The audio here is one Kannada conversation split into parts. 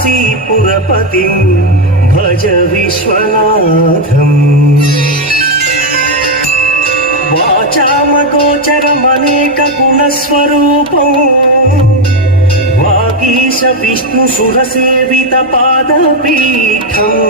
काशीपुरपतिं भज विश्वनाथम् वाचामगोचरमनेकगुणस्वरूपम् वागीश विष्णुसुरसेवितपादपीठम्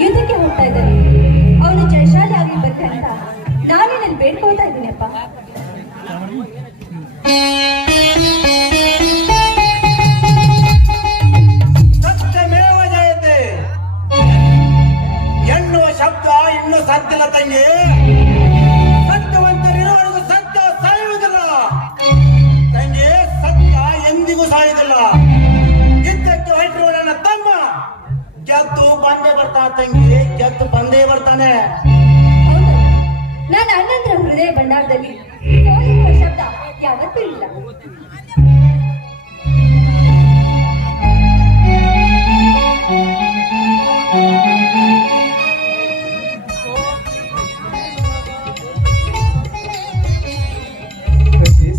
ಯುದ್ಧಕ್ಕೆ ಹೋಗ್ತಾ ಇದ್ದಾರೆ. ಅವನು ಜಯಶಾಲಿ ಆಗಿ ಬರ್ತೆ ಅಂತ ನಾನೇನಲ್ಲಿ ಬೇಡ್ಕೊಳ್ತಾ ಇದ್ದೀನಿ ಅಪ್ಪ. ಸತ್ಯಮೇವ ಜಯತೆ ಎನ್ನುವ ಶಬ್ದ ಇನ್ನು ಸತ್ಯದ ತಂಗಿ. ಸತ್ಯವಂತರಿರೋರಿಗೂ ಸತ್ಯ ಸಾಯುವುದಿಲ್ಲ ತಂಗಿ, ಸತ್ಯ ಎಂದಿಗೂ ಸಾಯುವುದಿಲ್ಲ. ಯುದ್ಧಕ್ಕೆ ಹೊರಟಿರುವ ನನ್ನ ತಮ್ಮ ಗೆದ್ದು ಬಂದೇ ಬರ್ತಾನೆ ತಂಗಿ, ಗೆದ್ದು ಬಂದೇ ಬರ್ತಾನೆ. ನನ್ನ ಅಣ್ಣಂದ್ರ ಹೃದಯ ಭಂಡಾರದಲ್ಲಿ ಸೋಲಿನ ಶಬ್ದ ಯಾವತ್ತೂ ಇಲ್ಲ.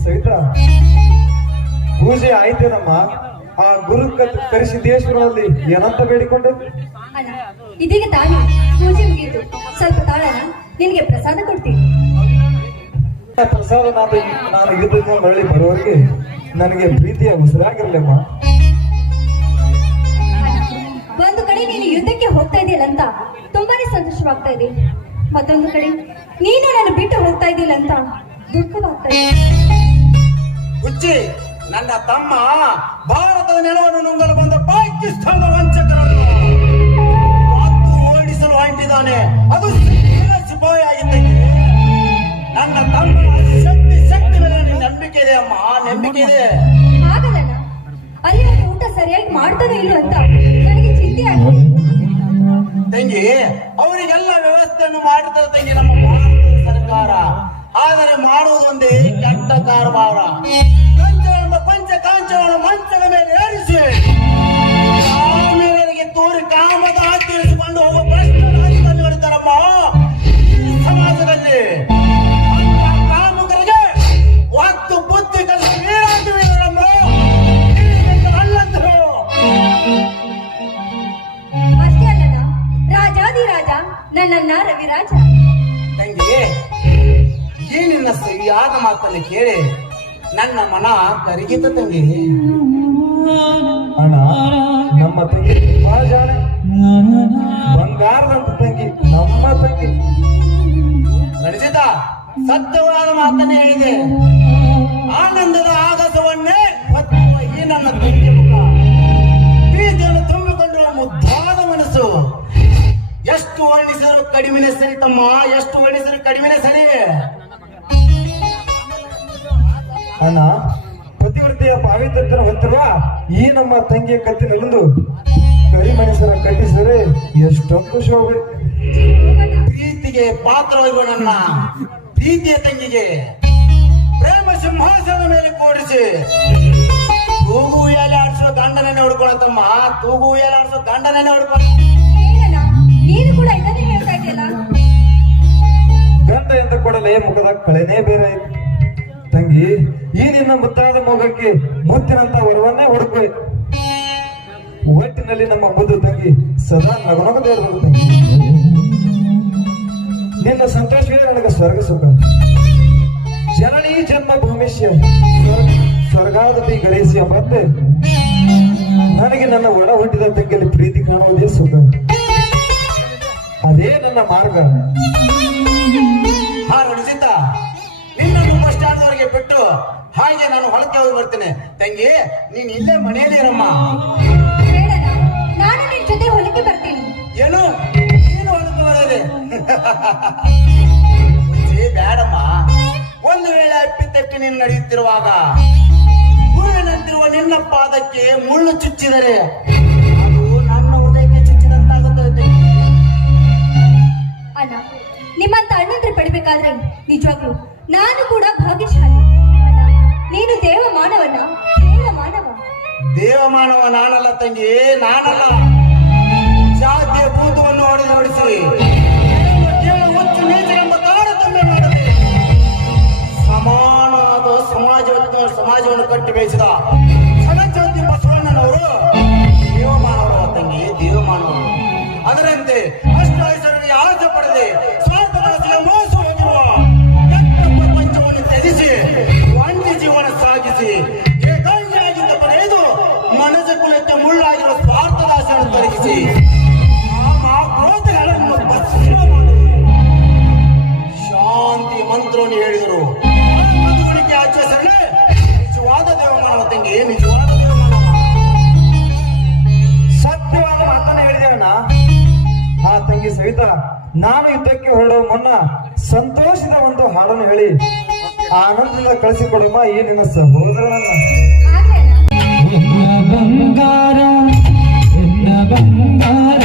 ಸವಿತಾ, ಪೂಜೆ ಆಯ್ತೇನಮ್ಮ? ಆ ಗುರು ಕರಿಸಿದ್ದೇಶ್ವರಲ್ಲಿ ಏನಂತ ಬೇಡಿಕೊಂಡೆ? ಅಣ್ಣ, ಇದೀಗ ತಾನೇ ಪೂಜೆ ಮುಗಿಯಿತು. ಸ್ವಲ್ಪ ತಾಳನ, ನಿನಗೆ ಪ್ರಸಾದ ಕೊಡ್ತೀನಿ. ಪ್ರಸಾದ ನಾನು ಯುದ್ಧದಿಂದ ಮರಳಿ ಬರೋವರೆಗೆ ನನಗೆ ಪ್ರೀತಿಯ ಉಸಿರಾಗಿರ್ಲಮ್ಮ. ಒಂದು ಕಡೆ ನೀನು ಯುದ್ಧಕ್ಕೆ ಹೋಗ್ತಾ ಇದೆಯಲ್ಲ ಅಂತ ತುಂಬಾನೇ ಸಂತೋಷವಾಗ್ತಾ ಇದೆ. ಮತ್ತೊಂದು ಕಡೆ ನೀನು ನಾನು ಬಿಟ್ಟು ಹೋಗ್ತಾ ಇದೆಯಲ್ಲ ಅಂತ ದುಃಖವಾಗ್ತಾ ಇದೆ. ಹುಚ್ಚಿ, ನನ್ನ ತಮ್ಮ ಭಾರತದ ನೆಲವನ್ನು ನುಂಗಲು ಬಂದ ಪಾಕಿಸ್ತಾನದ ವಂಚಕರನ್ನು ಓಡಿಸಲು ಹೊಂಟಿದ್ದಾನೆ. ಅದು ಸಿಪಾಯಿ ಆಗಿದ್ದಂಗೆ ನನ್ನ ತಮ್ಮ ಶಕ್ತಿ ಮೇಲೆ ನಂಬಿಕೆ ಇದೆ ಅಮ್ಮ, ನಂಬಿಕೆ ಇದೆ. ಹಾಗಲ್ಲ, ಅಲ್ಲಿ ಊಟ ಸರಿಯಾಗಿ ಮಾಡ್ತಾನೋ ಇಲ್ಲ ಅಂತ ನನಗೆ ಚಿಂತೆ ಆಗಿದೆ ತಂಗಿ. ಅವರಿಗೆಲ್ಲ ವ್ಯವಸ್ಥೆಯನ್ನು ಮಾಡಿರ್ತದೆ ತಂಗಿ ನಮ್ಮ ಭಾರತದ ಸರ್ಕಾರ. ಆದರೆ ಮಾಡುವುದೊಂದೇ ಕೆಟ್ಟ ಕಾರವಾರ. ಪಂಚಕಾಂಚವನ್ನು ಮಂಚದ ಮೇಲೆ ಏರಿಸಿ ಕಾಮಿನರಿಗೆ ತೋರಿ ಕಾಮದ ತೀರಿಸಿಕೊಂಡು ಹೋಗುವ ಪ್ರಶ್ನೆ ರಾಜ್ಯದಲ್ಲಿ ನಡೆತಾರಮ್ಮ ಸಮಾಜದಲ್ಲಿ. ಕಾಮಕರಿಗೆ ಒತ್ತು ಬುದ್ಧಿ ಕಲಿಸಿ ನೀಡಾಗ್ತೀವಿ ನಮ್ಮ ಅಲ್ಲಂತರು. ಅಷ್ಟೇ ಅಲ್ಲದ ರಾಜಾದಿರಾಜ ನನ್ನನ್ನ ರವಿರಾಜ. ತಂಗಿ, ಈ ನಿನ್ನ ಸರಿಯಾದ ಮಾತನ್ನು ಕೇಳಿ ನನ್ನ ಮನ ಕರಿಗಿತ ತಂಗಿ. ಅಣ್ಣ, ನಮ್ಮ ತಂಗಿ ಬಹಳ ಜಾಣ, ಬಂಗಾರದಂತ ತಂಗಿ, ನಮ್ಮ ತಂಗಿ. ನಡೆಸಿದ ಸತ್ಯವಾದ ಮಾತನ್ನೇ ಹೇಳಿದೆ. ಆನಂದದ ಆಗಸವನ್ನೇ ಹೊತ್ತುವ ಈ ನನ್ನ ತಂಗಿ ಮುಖ, ಪ್ರೀತಿಯನ್ನು ತುಂಬಿಕೊಂಡಿರುವ ಮುದ್ದಾದ ಮನಸ್ಸು. ಎಷ್ಟು ವರ್ಣಿಸಿದ್ರು ಕಡಿಮೆನೆ ಸರಿ ತಮ್ಮ, ಎಷ್ಟು ವರ್ಣಿಸಿದ್ರು ಕಡಿಮೆನೆ ಸರಿ. ಅಣ್ಣ ಪತಿವ್ರತೆಯ ಪಾವಿತ್ರತೆಯನ್ನು ಹೊತ್ತಿರುವ ಈ ನಮ್ಮ ತಂಗಿಯ ಕತ್ತಿನಲ್ಲೊಂದು ಕರಿಮಣಿಸರ ಕಟ್ಟಿಸಿದರೆ ಎಷ್ಟೊಂದು ಶೋಭೆ. ಪ್ರೀತಿಗೆ ಪಾತ್ರವಾಗಿರುವ ನನ್ನ ಪ್ರೀತಿಯ ತಂಗಿಗೆ ಪ್ರೇಮ ಸಿಂಹಾಸನದ ಮೇಲೆ ಕೂಡಿಸಿ ತೂಗು ಉಯ್ಯಾಲೆ ಆಡಿಸೋ ಗಂಡನೇ ನೋಡ್ಕೊಳತ್ತಮ್ಮ. ತೂಗು ಉಯ್ಯಾಲೆ ಆಡಿಸೋ ಗಂಡನೇ ನೋಡ್ಕೊಳ. ಏನಣ್ಣ ನೀನು ಕೂಡ ಇದನ್ನೇ ಹೇಳ್ತಾ ಇದೆಯಲ್ಲ. ಗಂಡ ಎಂದ ಕೂಡಲೇ ಮುಖದ ಕಳೆನೇ ಬೇರೆ ಆಯ್ತು. ತಂಗಿ ಈ ನಿನ್ನ ಮುತ್ತಾದ ಮೊಗಕ್ಕೆ ಮುತ್ತಿನಂತ ವರವನ್ನೇ ಹುಡುಕುವೆ. ಒಟ್ಟಿನಲ್ಲಿ ನಮ್ಮ ಮುದ್ದು ತಂಗಿ ಸದಾ ನಗುನಗದೇ ಇರಬೇಕು ತಂಗಿ. ನಿನ್ನ ಸಂತೋಷವೇ ನನಗೆ ಸ್ವರ್ಗ ಸುಖ. ಜನನೀ ಜನ್ಮ ಭೂಮಿಷ್ಯ ಸ್ವರ್ಗಾದಪಿ ಗಣೇಶ ಬಂದೆ ನನಗೆ ನನ್ನ ಒಡ ಹುಟ್ಟಿದ ತಂಗಿಯಲ್ಲಿ ಪ್ರೀತಿ ಕಾಣುವುದೇ ಸುಖ. ಅದೇ ನನ್ನ ಮಾರ್ಗ. ಹಾ ರಣಜಿತ, ನಿನ್ನನ್ನು ಬಸ್ ಸ್ಟ್ಯಾಂಡ್ ವರೆಗೆ ಬಿಟ್ಟು ಹಾಗೆ ನಾನು ಹೊಲಕ್ಕೆ ಹೋಗಿ ಬರ್ತೇನೆ. ತಂಗಿ ನೀನ್ ಇಲ್ಲೇ ಮನೆಯಲ್ಲಿ ಇರಮ್ಮ. ಬೇಡಣ್ಣ, ನಾನು ನಿನ್ ಜೊತೆ ಹೊಲಕ್ಕೆ ಬರ್ತೀನಿ. ಏನು ಏನು ಹೊಲಕ್ಕೆ ಬರೋದೆ? ಬೇಡಮ್ಮ. ಒಂದು ವೇಳೆ ಅಪ್ಪಿತಪ್ಪಿ ನೀನು ನಡೆಯುತ್ತಿರುವಾಗ ಗುರುವಿನಂತಿರುವ ನಿನ್ನ ಪಾದಕ್ಕೆ ಮುಳ್ಳು ಚುಚ್ಚಿದರೆ ಅದು ನನ್ನ ಹೃದಯಕ್ಕೆ ಚುಚ್ಚಿದಂತಾಗುತ್ತದೆ. ಅಣ್ಣ, ನಿಮ್ಮಂತ ಅಣ್ಣಂದ್ರೆ ಪಡಿಬೇಕಾದ್ರೆ ನಿಜವಾಗ್ಲು ನಾನು ಕೂಡ ಭಾಗ್ಯಶಾಲಿ. ಅಣ್ಣ, ನೀನು ದೇವ ಮಾನವನ ದೇವ ಮಾನವ. ದೇವಮಾನವ ನಾನಲ್ಲ ತಂಗಿ, ನಾನಲ್ಲ. ಜಾತಿಯ ಭೂತವನ್ನು ಹೊಡೆದೊಡಿಸಿ ಹುಚ್ಚು ನೀಚನೆಂಬ ತಾರತಮ್ಯ ಮಾಡದೆ ಸಮಾನವಾದ ಸಮಾಜವನ್ನು ಕಟ್ಟಿ ಬೆಳೆಸಿದ ಸಣಜಾತಿ ಬಸವಣ್ಣನವರು ದೇವಮಾನವರು ತಂಗಿ, ದೇವಮಾನವರು. ಅದರಂತೆ ಅಷ್ಟಾಯಸರಿಗೆ ಆಸೆ ಪಡೆದೆ ಸ್ವಾರ್ಥದಾಸಿಗೆ ಮೋಸ ಹೋಗಿರುವ ಕೆಟ್ಟ ಪ್ರಪಂಚವನ್ನು ತ್ಯಜಿಸಿ ಒಂಟಿ ಜೀವನ ಸಾಗಿಸಿ ಏಕಾಂಗಿಯಾಗಿದ್ದ ಪಡೆದು ಮನಸ್ಸ ಕುಲಕ್ಕೆ ಮುಳ್ಳಾಗಿರುವ ಸ್ವಾರ್ಥದಾಸವನ್ನು ತೊಲಗಿಸಿ ಕ್ರೋಧಗಳನ್ನು ಭಸ್ಮ ಮಾಡಿ ಶಾಂತಿ ಮಂತ್ರವನ್ನು ಹೇಳಿದರು. ಮದುವಳಿಕೆ ಆಚರಿಸಲೇ ನಿಜವಾದ ದೇವಮಾನವ ತಂಗಿ, ನಿಜವಾದ ದೇವಮಾನವ. ಸತ್ಯವಾದ ಮಾತನ್ನ ಹೇಳಿದೆ ಅಣ್ಣ. ಆ ತಂಗಿ ಸಹಿತ ನಾನು ಯುದ್ಧಕ್ಕೆ ಹೊರಡುವ ಮುನ್ನ ಸಂತೋಷದ ಒಂದು ಹಾಡನ್ನು ಹೇಳಿ ಆನಂದದಿಂದ ಕಳಿಸಿಕೊಡಮ್ಮ ಈ ನಿನ್ನ ಸಹೋದರನನ್ನ. ಆಗ್ಲೇ ಅಣ್ಣ. ಬಂಗಾರ ಬಂಗಾರ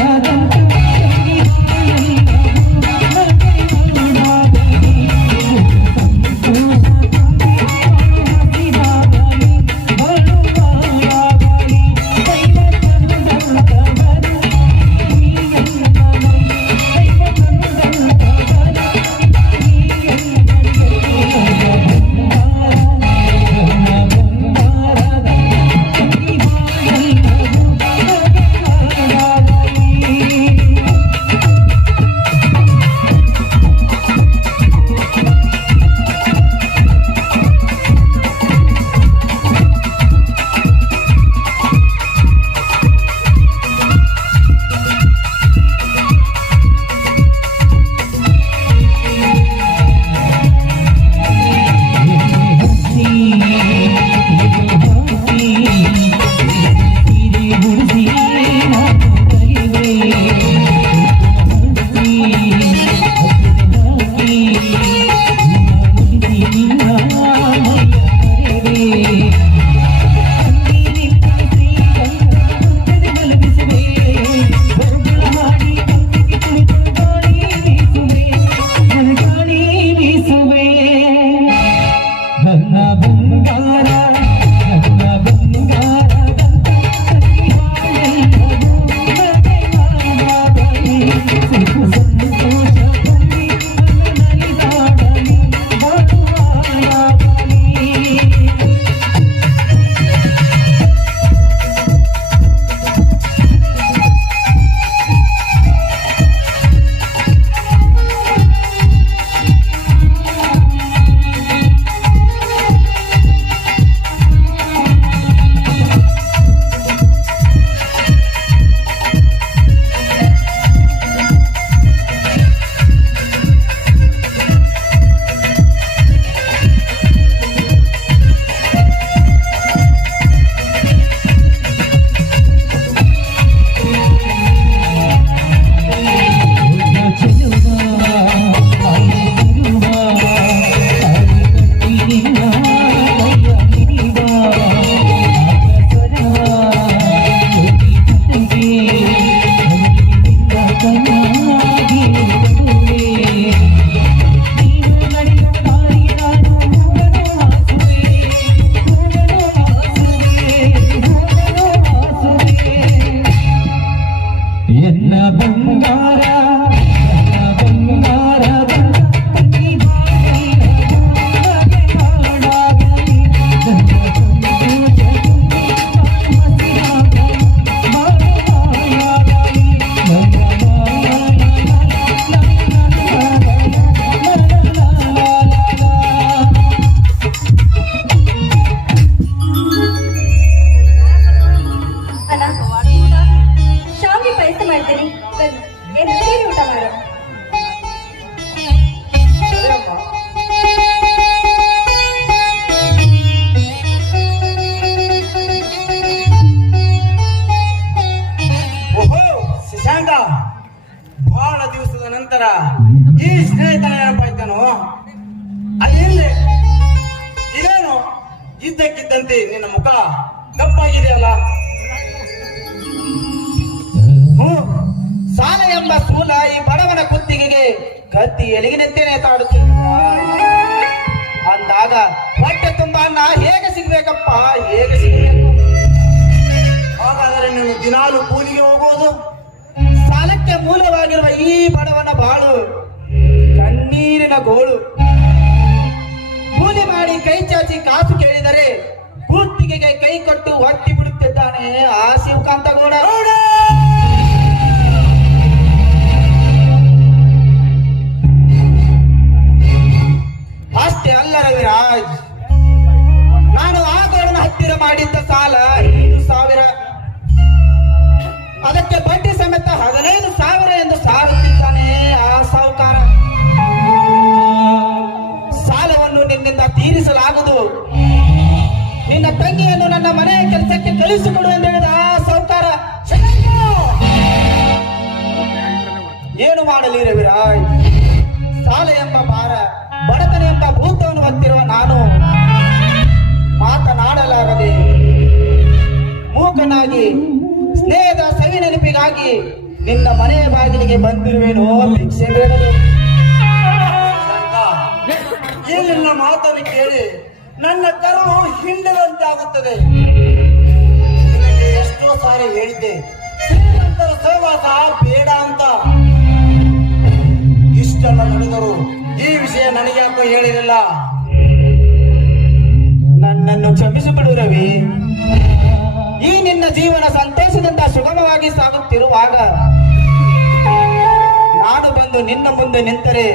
ಸ್ನೇಹಿತನ ನೆನಪಾಯ್ತಾನು ಅಲ್ಲಿ ಇದೇನು ಇದ್ದಕ್ಕಿದ್ದಂತೆ ನಿನ್ನ ಮುಖ ಕಪ್ಪಾಗಿದೆಯಲ್ಲ? ಸಾಲ ಎಂಬ ಸ್ಥೂಲ ಈ ಬಡವನ ಕುತ್ತಿಗೆಗೆ ಕತ್ತಿ ಎಲಿಗಿನೆತ್ತೇನೆ ತಾಡುತ್ತಿರುವ ಅಂದಾಗ ಹೊಟ್ಟೆ ತುಂಬ ಅನ್ನ ಹೇಗೆ ಸಿಗ್ಬೇಕಪ್ಪ, ಹೇಗೆ ಸಿಗ್ಬೇಕು? ಹಾಗಾದರೆ ನೀನು ದಿನಾಲು ಕೂಲಿಗೆ ಹೋಗೋದು? ಸಾಲಕ್ಕೆ ಮೂಲವಾಗಿರುವ ಈ ಬಡವನ ಬಾಳು ಕಣ್ಣೀರಿನ ಗೋಳು. ಕೂಲಿ ಮಾಡಿ ಕೈ ಚಾಚಿ ಕಾಸು ಕೇಳಿದರೆ ಕುತ್ತಿಗೆಗೆ ಕೈ ಕೊಟ್ಟು ಒತ್ತಿ ಬಿಡುತ್ತಿದ್ದಾನೆ ಆ ಶಿವಕಾಂತಗೌಡ. ಅಷ್ಟೇ ಅಲ್ಲ ರವಿರಾಜ್, ನಾನು ಆ ಗೌಡನ ಹತ್ತಿರ ಮಾಡಿದ್ದ ಸಾಲ 5,000, ಅದಕ್ಕೆ ಬಡ್ಡಿ ಸಮೇತ 15,000 ಎಂದು ಸಾರುತ್ತಿದ್ದಾನೆ ಆ ಸಾಹುಕಾರ. ಸಾಲವನ್ನು ನಿನ್ನಿಂದ ತೀರಿಸಲಾಗದು, ನಿನ್ನ ತಂಗಿಯನ್ನು ನನ್ನ ಮನೆಯ ಕೆಲಸಕ್ಕೆ ಕಳಿಸಿಕೊಡು ಎಂದು ಹೇಳಿದ ಆ ಸಾಹುಕಾರ. ಏನು ಮಾಡಲಿ ರವಿರಾಜ್, ಸಾಲ ಎಂಬ ಭಾರ, ಬಡತನ ಎಂಬ ಭೂತವನ್ನು ಹೊತ್ತಿರುವ ನಾನು ಮಾತನಾಡಲಾಗದೆ ಮೂಕನಾಗಿ ಸ್ನೇಹದ ಸವಿ ನೆನಪಿಗಾಗಿ ನಿನ್ನ ಮನೆಯ ಬಾಗಿಲಿಗೆ ಬಂದಿರುವೇನೋ ಭಿಕ್ಷೆ ಬೇಡಲು. ಈ ನಿನ್ನ ಮಾತನ್ನು ಕೇಳಿ ನನ್ನ ಕರುಳು ಹಿಂಡದಂತಾಗುತ್ತದೆ. ನಿನಗೆ ಎಷ್ಟೋ ಸಾರಿ ಹೇಳಿದ್ದೆ ಶ್ರೀಮಂತರ ಸಹವಾಸ ಬೇಡ ಅಂತ. ಇಷ್ಟೆಲ್ಲ ನಡೆದರು ಈ ವಿಷಯ ನನಗೆ ಯಾಕೋ ಹೇಳಿರಲಿಲ್ಲ. ನನ್ನನ್ನು ಕ್ಷಮಿಸಿಬಿಡು ರವಿ. ಈ ನಿನ್ನ ಜೀವನ ಸಂತೋಷದಿಂದ ಸುಗಮವಾಗಿ ಸಾಗುತ್ತಿರುವಾಗ ನಾನು ಬಂದು ನಿನ್ನ ಮುಂದೆ ನಿಂತರೆ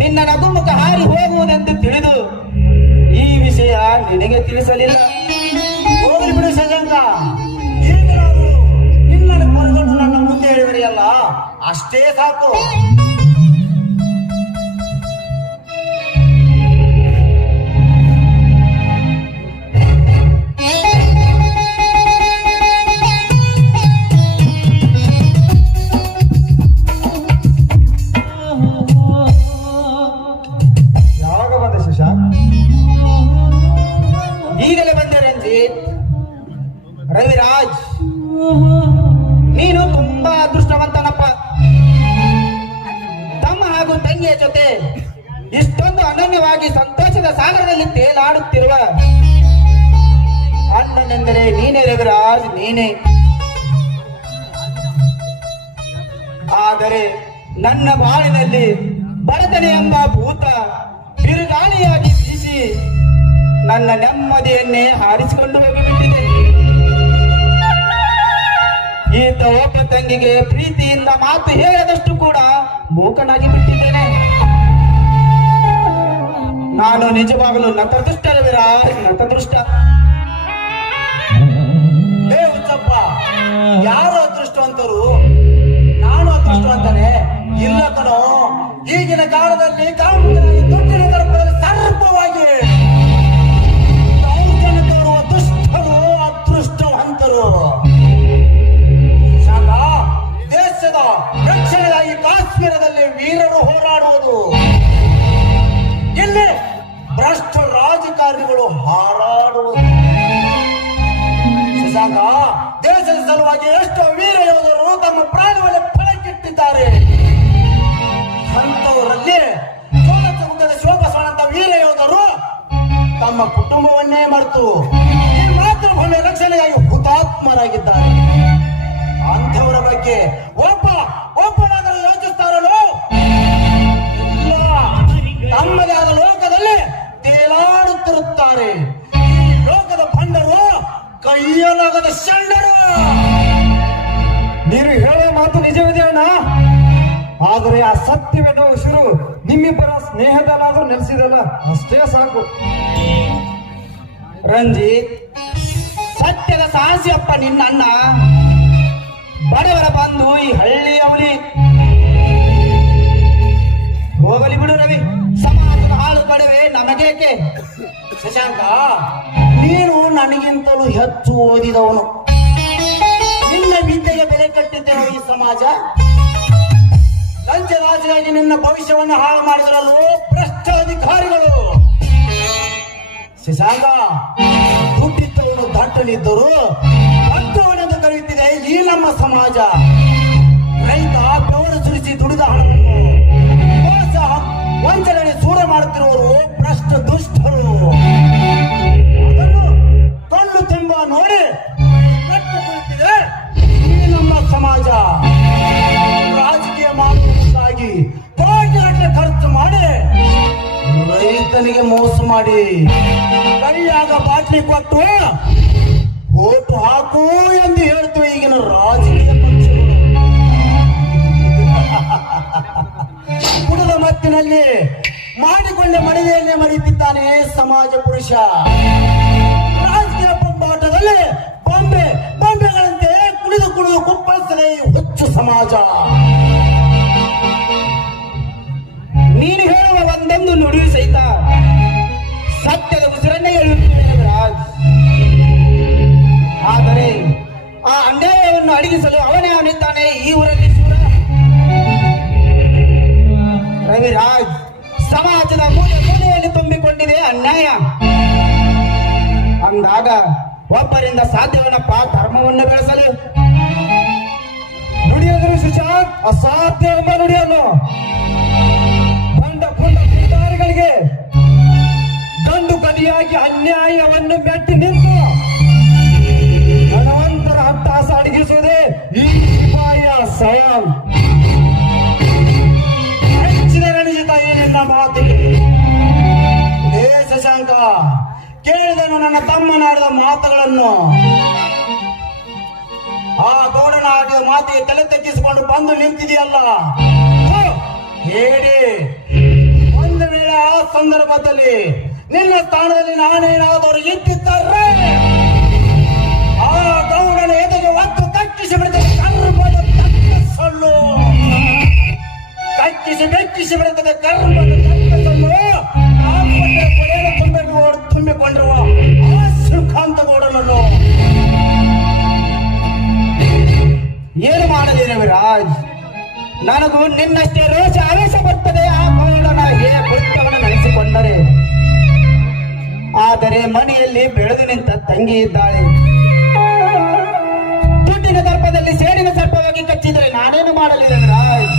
ನಿನ್ನ ನಗುಮುಖ ಹಾರಿ ಹೋಗುವುದೆಂದು ತಿಳಿದು ಈ ವಿಷಯ ನಿನಗೆ ತಿಳಿಸಲಿಲ್ಲ. ಹೋಗಲಿ ಬಿಡು ಶಶಾಂಕ, ಈಗ ನಾವು ನಿನ್ನನ್ನು ಕರೆದೊಡ್ಡು ನನ್ನ ಮುಂದೆ ಹೇಳಿದರೆಯಲ್ಲ, ಅಷ್ಟೇ ಸಾಕು. ಯಾವಾಗ ಬಂದೆ ಶಶಾಂಕ್? ಈಗಲೇ ಬಂದೆ ರಂಜಿತ್. ರವಿರಾಜ್, ನೀನು ತುಂಬಾ ಅದೃಷ್ಟವಂತನಪ್ಪ. ತಮ್ಮ ಹಾಗೂ ತಂಗಿಯ ಜೊತೆ ಇಷ್ಟೊಂದು ಅನನ್ಯವಾಗಿ ಸಂತೋಷದ ಸಾಗರದಲ್ಲಿ ತೇಲಾಡುತ್ತಿರುವ ಅಣ್ಣನೆಂದರೆ ನೀನೇ ರವಿರಾಜ್, ನೀನೇ. ಆದರೆ ನನ್ನ ಬಾಳಿನಲ್ಲಿ ಬಡತನ ಎಂಬ ಭೂತ ಬಿರುಗಾಳಿಯಾಗಿ ಬೀಸಿ ನನ್ನ ನೆಮ್ಮದಿಯನ್ನೇ ಹಾರಿಸಿಕೊಂಡು ಹೋಗಿಬಿಟ್ಟಿದೆ. ಈತ ಒಬ್ಬ ತಂಗಿಗೆ ಪ್ರೀತಿಯಿಂದ ಮಾತು ಹೇಳದಷ್ಟು ಕೂಡ ಮೂಕನಾಗಿ ಬಿಟ್ಟಿದ್ದೇನೆ. ನಾನು ನಿಜವಾಗಲೂ ನತದೃಷ್ಟ ರವಿರಾಜ್, ನತದೃಷ್ಟ. ಹೇ ಹುಚ್ಚಪ್ಪ, ಯಾರು ಅದೃಷ್ಟವಂತರು? ನಾನು ಅದೃಷ್ಟವಂತನೇ? ಇಲ್ಲ ಕಣೋ. ಈಗಿನ ಕಾಲದಲ್ಲಿ ಕಾಮುಕನಾಗಿ ದುಡ್ಡಿನ ದರ್ಪದಲ್ಲಿ ಸರ್ಪವಾಗಿ ದೌರ್ಜನ್ಯ ತೋರುವ ದುಷ್ಟರು ಅದೃಷ್ಟವಂತರು. ಶಾಂತ, ದೇಶದ ರಕ್ಷಣೆಗಾಗಿ ಕಾಶ್ಮೀರದಲ್ಲಿ ವೀರರು ಹೋರಾಡುವುದು, ಇಲ್ಲಿ ಭ್ರಷ್ಟ ರಾಜಕಾರಣಿಗಳು ಹಾರಾಡುವುದು. ಶಶಾಂಕ, ದೇಶದ ಸಲುವಾಗಿ ಎಷ್ಟೋ ವೀರ ಯೋಧರು ತಮ್ಮ ಪ್ರಾಣವನ್ನು ಫಲಕ್ಕಿಟ್ಟಿದ್ದಾರೆ. ಅಂತವರಲ್ಲಿ ಚೋಳಚಮುಖದ ಶೋಭಸವಂತ ವೀರ ಯೋಧರು ತಮ್ಮ ಕುಟುಂಬವನ್ನೇ ಮರೆತು ಈ ಮಾತೃಭೂಮಿಯ ರಕ್ಷಣೆಗಾಗಿ ಹುತಾತ್ಮರಾಗಿದ್ದಾರೆ. ಅಂಥವರ ಬಗ್ಗೆ ಒಬ್ಬನಾದರೂ ಯೋಚಿಸ್ತಾರಲ್ಲೋ? ಇಲ್ಲ, ತಮ್ಮದೇ ಆದ ಲೋಕದಲ್ಲಿ ತೇಲಾಡುತ್ತಿರುತ್ತಾರೆ. ಈ ಲೋಕದ ಭಂಡರು ಕೈಯಲಾಗದ ಷಂಡರು. ನೀನು ಹೇಳೋ ಮಾತು ನಿಜವಿದೆ ಅಣ್ಣ, ಆದರೆ ಆ ಸತ್ಯವೆನ್ನುವ ಉಸಿರು ನಿಮ್ಮಿಬ್ಬರ ಸ್ನೇಹದಲ್ಲಾದ್ರೂ ನೆಲೆಸಿದಲ್ಲ, ಅಷ್ಟೇ ಸಾಕು. ರಂಜಿತ್, ಸತ್ಯದ ಸಾಹಸಿಯಪ್ಪ ನಿನ್ನ ಅಣ್ಣ. ಬಡವರ ಬಂಧು ಈ ಹಳ್ಳಿ ಅವಲಿ. ಹೋಗಲಿ ಬಿಡು ರವಿ, ಸಮಾಜದ ಹಾಳು ಬಡವೆ ನಮಗೇಕೆ? ಶಶಾಂಕ, ನೀನು ನನಗಿಂತಲೂ ಹೆಚ್ಚು ಓದಿದವನು. ನಿನ್ನ ವಿದ್ಯೆಗೆ ಬೆಲೆ ಕಟ್ಟಿದ್ದೇವೆ ಈ ಸಮಾಜ. ಸಂಚ ರಾಜಗಾಗಿ ನಿನ್ನ ಭವಿಷ್ಯವನ್ನು ಹಾಳು ಮಾಡಿದರಲ್ಲೂ ಭ್ರಷ್ಟ ಅಧಿಕಾರಿಗಳು. ಶಶಾಂಕ, ದುಡ್ಡಿದ್ದವನು ದಟ್ಟನಿದ್ದರು ದಟ್ಟವನೆಂದು ಕರೆಯುತ್ತಿದೆ ಈ ನಮ್ಮ ಸಮಾಜ. ರೈತ ಬೆವರು ಸುರಿಸಿ ದುಡಿದ ಹಣವನ್ನು ಮೋಸ ವಂಚನೆ ಸೂರ ಮಾಡುತ್ತಿರುವವರು ಭ್ರಷ್ಟ ದುಷ್ಟರು. ಅದನ್ನು ಕಣ್ಣು ತುಂಬ ನೋಡಿ ಕಟ್ಟುಕೊಳ್ಳುತ್ತಿದೆ ಈ ನಮ್ಮ ಸಮಾಜ. ರಾಜಕೀಯ ಮಾಡುವುದಕ್ಕಾಗಿ ಕೋಟಿಗಟ್ಟಲೆ ಖರ್ಚು ಮಾಡಿ ರೈತನಿಗೆ ಮೋಸ ಮಾಡಿ ಕೈಯಾಗ ಬಾಟ್ಲಿ ಕೊಟ್ಟು ಓಟು ಹಾಕು ಎಂದು ಹೇಳ್ತು ಈಗಿನ ರಾಜಕೀಯ ಪಕ್ಷಗಳು. ಕುಡಿದ ಮತ್ತಿನಲ್ಲಿ ಮಾಡಿಕೊಂಡ ಮನೆಯನ್ನೇ ಮರೆಯುತ್ತಿದ್ದಾನೆ ಸಮಾಜ ಪುರುಷ. ರಾಜಕೀಯ ಪಂಪಾಟದಲ್ಲಿ ಬೊಂಬೆಗಳಂತೆ ಕುಡಿದು ಕುಪ್ಪಳಿಸದೆ ಹುಚ್ಚು ಸಮಾಜ. ನೀನು ಹೇಳುವ ಒಂದೊಂದು ನುಡಿಯು ಸಹಿತ ಸತ್ಯದ ಉಸಿರನ್ನೇ ಹೇಳುತ್ತೇವೆ ರಾಜ್. ಆದರೆ ಆ ಅನ್ಯಾಯವನ್ನು ಅಡಗಿಸಲು ಅವನೇ ಅವನಿದ್ದಾನೆ ಈ ಊರಲ್ಲಿ ಶೂರ. ರವಿರಾಜ್, ಸಮಾಜದ ಮೂಲೆಯಲ್ಲಿ ತುಂಬಿಕೊಂಡಿದೆ ಅನ್ಯಾಯ. ಅಂದಾಗ ಒಬ್ಬರಿಂದ ಸಾಧ್ಯವನಪ್ಪ ಧರ್ಮವನ್ನು ಬೆಳೆಸಲು. ನುಡಿಯೋದ್ರು ಸುಶಾಂತ್ ಅಸಾಧ್ಯ ಎಂಬ ನುಡಿಯನ್ನು ಪುಂಡಾರಿಗಳಿಗೆ ಗಂಡು ಕದಿಯಾಗಿ ಅನ್ಯಾಯವನ್ನು ಮೆಟ್ಟಿ ನಿಂತು ಹಣವಂತರ ಹಟ್ಟಾಸ ಅಡಗಿಸುವುದೇ ಈ ಸಿಪಾಯಿಯ ಸವಾಲ್. ಹೆಚ್ಚಿನ ರಣಜಿತ ಏನಿಲ್ಲ ಮಾತಿಗೆ. ಹೇ ಶಶಾಂಕ, ಕೇಳಿದನು ನನ್ನ ತಮ್ಮನಾಡಿದ ಮಾತುಗಳನ್ನು. ಆ ಗೌಡನ ಆಡಿದ ಮಾತಿಗೆ ತಲೆ ತಗ್ಗಿಸಿಕೊಂಡು ಬಂದು ನಿಂತಿದೆಯಲ್ಲ, ಹೇಳಿ ಒಂದು ವೇಳೆ ಆ ಸಂದರ್ಭದಲ್ಲಿ ನಿನ್ನ ಸ್ಥಾನದಲ್ಲಿ ನಾನೇನಾದರೂ ಇಟ್ಟಿದ್ದರೆ ಆ ಗೌಡನ ಎದೆಗೆ ಒತ್ತು ಕಟ್ಟಿಸಿ ಬಿಡುತ್ತದೆ ಕರ್ಮದ ಕಟ್ಟಸಲ್ಲು. ಕಟ್ಟಿಸಿ ಬಿಡುತ್ತದೆ ಕರ್ಮದ ಕಟ್ಟಸಲ್ಲು. ತುಂಬಿಕೊಂಡಿರುವ ಆ ಶ್ರೀಕಾಂತ ಗೌಡನನ್ನು ಏನು ಮಾಡಲಿ ರವಿರಾಜ್? ನನಗೂ ನಿನ್ನಷ್ಟೇ ರೋಷ ಆವೇಶ ಬರ್ತದೆ ಆ ಗೌಡನ ಕೃತ್ಯವನ್ನು ನಡೆಸಿಕೊಂಡರೆ. ಆದರೆ ಮನೆಯಲ್ಲಿ ಬೆಳೆದು ನಿಂತ ತಂಗಿ ಇದ್ದಾಳೆ. ದುಡ್ಡಿನ ದರ್ಪದಲ್ಲಿ ಸೇಡಿನ ಸರ್ಪವಾಗಿ ಕಚ್ಚಿದರೆ ನಾನೇನು ಮಾಡಲಿ ರವಿರಾಜ್?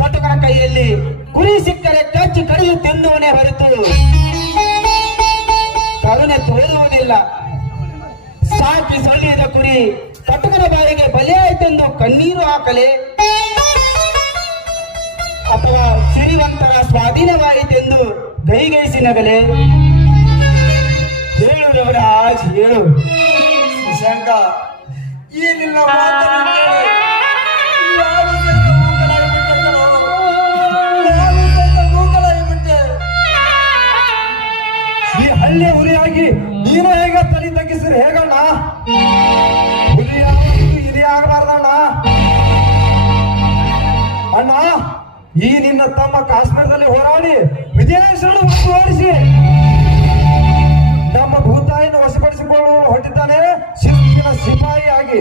ಕಟಕನ ಕೈಯಲ್ಲಿ ಕುರಿ ಸಿಕ್ಕರೆ ಕಚ್ಚಿ ಕಡಿದು ತಿನ್ನುವನೇ ಹೊರತು ಕರುಣೆ ತೋರುವುದಿಲ್ಲ. ಸಾಕಿ ಸೊಳ್ಳಿದ ಕುರಿ ಕಟಕನ ಬಾಯಿಗೆ ಬಲಿಯಾಯಿತೆಂದು ಕಣ್ಣೀರು ಹಾಕಲೆ ಅಥವಾ ಸಿರಿವಂತರ ಸ್ವಾಧೀನವಾಯಿತೆಂದು ಗೈಗೈಸಿ ನಗಲೆ? ಹೇಳು ರವಿರಾಜ್, ಹೇಳು. ಶಶಾಂಕ, ಈ ನಿನ್ನ ಮಾತನ್ನು ಕೇಳಿ ಈ ಹಳ್ಳಿಯ ಹುಲಿಯಾಗಿ ನೀನು ಹೇಗ ತಲೆ ತಗ್ಗಿಸಿದ್ರೆ ಹೇಗಣ್ಣ? ಹುಲಿ ಇದೇ ಆಗಬಾರ್ದಣ್ಣ. ಅಣ್ಣ, ಈ ನಿನ್ನ ತಮ್ಮ ಕಾಶ್ಮೀರದಲ್ಲಿ ಹೋರಾಡಿ ವಿದೇಶಗಳನ್ನು ಓಡಿಸಿ ನಮ್ಮ ಭೂತಾಯಿಯನ್ನು ವಶಪಡಿಸಿಕೊಂಡು ಹೊರಟಿದ್ದಾನೆ ಶಿಸ್ತಿನ ಸಿಪಾಯಿಯಾಗಿ.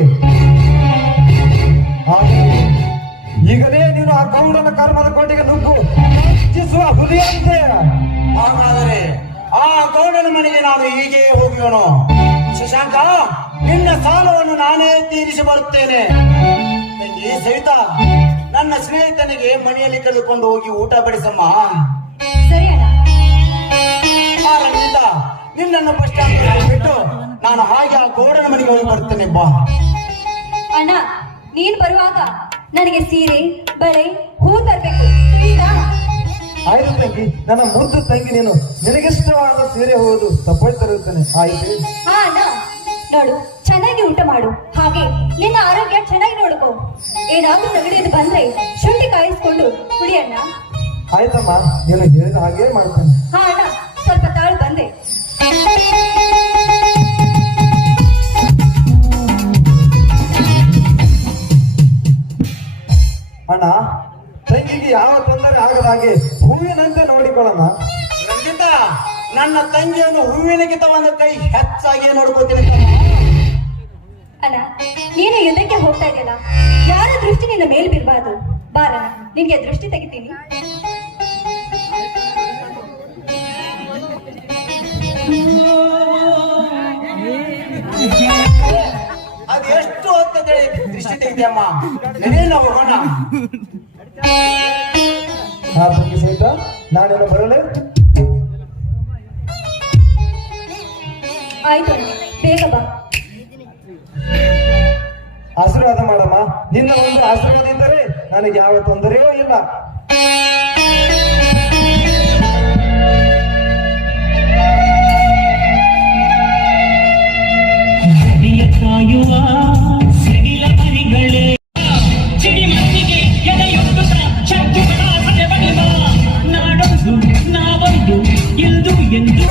ಈಗಲೇ ನೀನು ಆ ಗೌಡನ ಕರ್ಮದ ಕೋಟೆಗೆ ನುಗ್ಗು ರಕ್ಷಿಸುವ ಹುಲಿಯಂತೆ. ಹಾಗಾದರೆ ಆ ಗೌಡನ ಮನೆಗೆ ನಾನು ಹೀಗೆ ಹೋಗುವನು. ಶಶಾಂಕ, ನಿನ್ನ ಸಾಲವನ್ನು ನಾನೇ ತೀರಿಸಿ ಬರುತ್ತೇನೆ. ತಂಗಿ ಸಹಿತ ನನ್ನ ಸ್ನೇಹಿತನಿಗೆ ಮನೆಯಲ್ಲಿ ಕರೆದುಕೊಂಡು ಹೋಗಿ ಊಟ ಬಡಿಸಮ್ಮ. ಸರಿ ಅಣ್ಣ. ರಂಜಿತ, ನಿನ್ನನ್ನು ಬಸ್ ಸ್ಟ್ಯಾಂಡ್ ಬಿಟ್ಟು ನಾನು ಹಾಗೆ ಆ ಗೌಡನ ಮನೆಗೆ ಹೋಗಿ ಬರ್ತೇನೆ ಬಾ. ಅಣ್ಣ, ನೀನ್ ಬರುವಾಗ ನನಗೆ ಸೀರೆ ಬಳೆ ಹೂ ತರ್ಬೇಕು, ತಿಳಿದಾ? ಆಯ್ತು ತಂಗಿ, ನನ್ನ ಮುದ್ದು ತಂಗಿ, ನೀನು ನಿನಗಿಷ್ಟವಾದ ಸೀರೆ ಹೋಗುದು ತಪ್ಪಾಯ್ತಿರುತ್ತೇನೆ. ಆಯ್ತು. ಹಾ ಅಣ್ಣ, ನೋಡು, ಚೆನ್ನಾಗಿ ಊಟ ಮಾಡು, ಹಾಗೆ ನಿನ್ನ ಆರೋಗ್ಯ ಚೆನ್ನಾಗಿ ನೋಡ್ಕೋ. ಏನಾದ್ರೂ ನೆಗಡಿದು ಬಂದ್ರೆ ಶುಂಠಿ ಕಾಯಿಸ್ಕೊಂಡು ಕುಡಿಯಣ್ಣ. ಆಯ್ತಮ್ಮ, ನೀನು ಹೇಳಿದ ಹಾಗೆ ಮಾಡ್ತೇನೆ. ಹಾ ಅಣ್ಣ, ಸ್ವಲ್ಪ ತಾಳು ಬಂದೆ. ಅಣ್ಣ, ತಂಗಿಗೆ ಯಾವ ತೊಂದರೆ ಆಗದ ಹಾಗೆ ಹೂವಿನಂತೆ ನೋಡಿಕೊಳ್ಳೋಣ. ರಂಜಿತ, ನನ್ನ ತಂಗಿಯನ್ನು ಹೂವಿನ ಗಿತ ಒಂದು ಕೈ ಹೆಚ್ಚಾಗಿ ನೋಡ್ಕೋತೀನಿ. ಅಣ್ಣ, ನೀನು ಯುದ್ಧಕ್ಕೆ ಹೋಗ್ತಾ ಇದೆಯಲ್ಲ, ಯಾರ ದೃಷ್ಟಿ ನಿನ್ನ ಮೇಲೆ ಬೀರ್ಬಾರ್ದು. ಬಾರಣ, ನಿನ್ಗೆ ದೃಷ್ಟಿ ತೆಗಿತೀನಿ. ಅದೆಷ್ಟು ಅಂತ ದೃಷ್ಟಿ ತೆಗೆದಮ್ಮ. ನಡೆಯಲ್ಲ ಹೋಗೋಣ. ಆ ತಂಗಿ ಸಹಿತ ನಾನೇನು ಬರಲೇ? ಆಯ್ತು ಅಣ್ಣ, ಬೇಗ ಬಾ. ಆಶೀರ್ವಾದ ಮಾಡಮ್ಮ. ನಿನ್ನ ಒಂದು ಆಶೀರ್ವಾದ ಇದ್ದರೆ ನನಗೆ ಯಾವ ತೊಂದರೆಯೂ ಇಲ್ಲ. ಕಾಯುವ ಸಿಡಿಲ ಮರಿಗಳೇ ಸಿಡಿಮಣ್ಣಿಗೆ ಎದೆಯೊಡ್ಡುತ್ತ ಶತ್ರುಗಳ ಸದೆ ಬಡಿವ ನಾಡೊಂದು ನಾವೊಂದು ಎಂದು ಎಂದು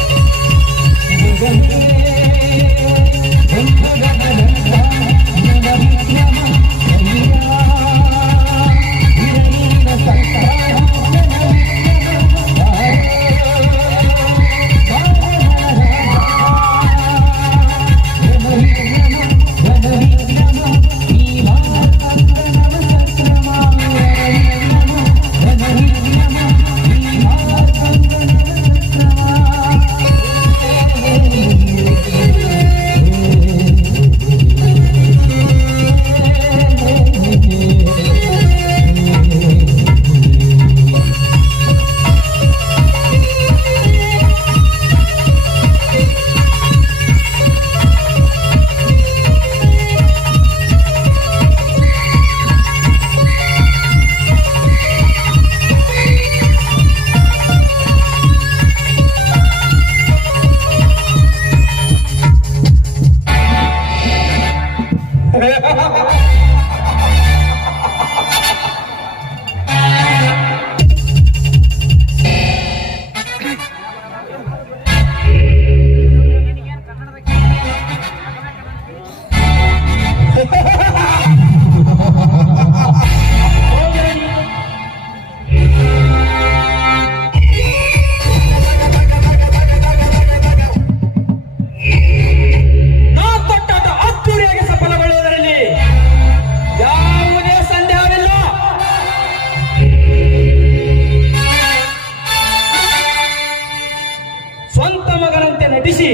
ಸ್ವಂತ ಮಗನಂತೆ ನಟಿಸಿ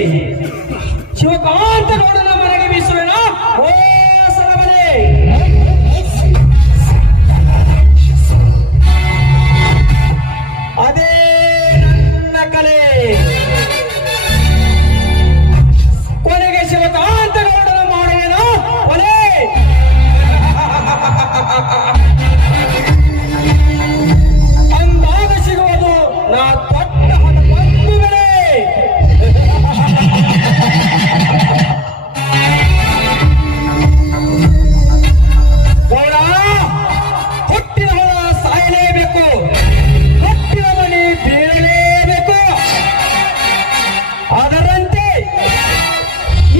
ಶಿವಕಾಂತ ಗೌಡನ ಮನೆಗೆ ಬೀಸುವೆನ ಮನೆ. ಅದೇ ನನ್ನ ಕಲೆ. ಕೊನೆಗೆ ಶಿವಕಾಂತ ಗೌಡನ ಮಾಡುವೆನ ಕೊನೆ. ಅಂದಾಗ ಸಿಗುವುದು ನಾ ತೊಟ್ಟ ಹಣಪಂದು ಬೆಲೆ. ಗೌಡ, ಹುಟ್ಟಿನ ಹೊರ ಸಾಯಲೇಬೇಕು, ಹುಟ್ಟಿನ ಮನೆ ಬೀಳಲೇಬೇಕು. ಅದರಂತೆ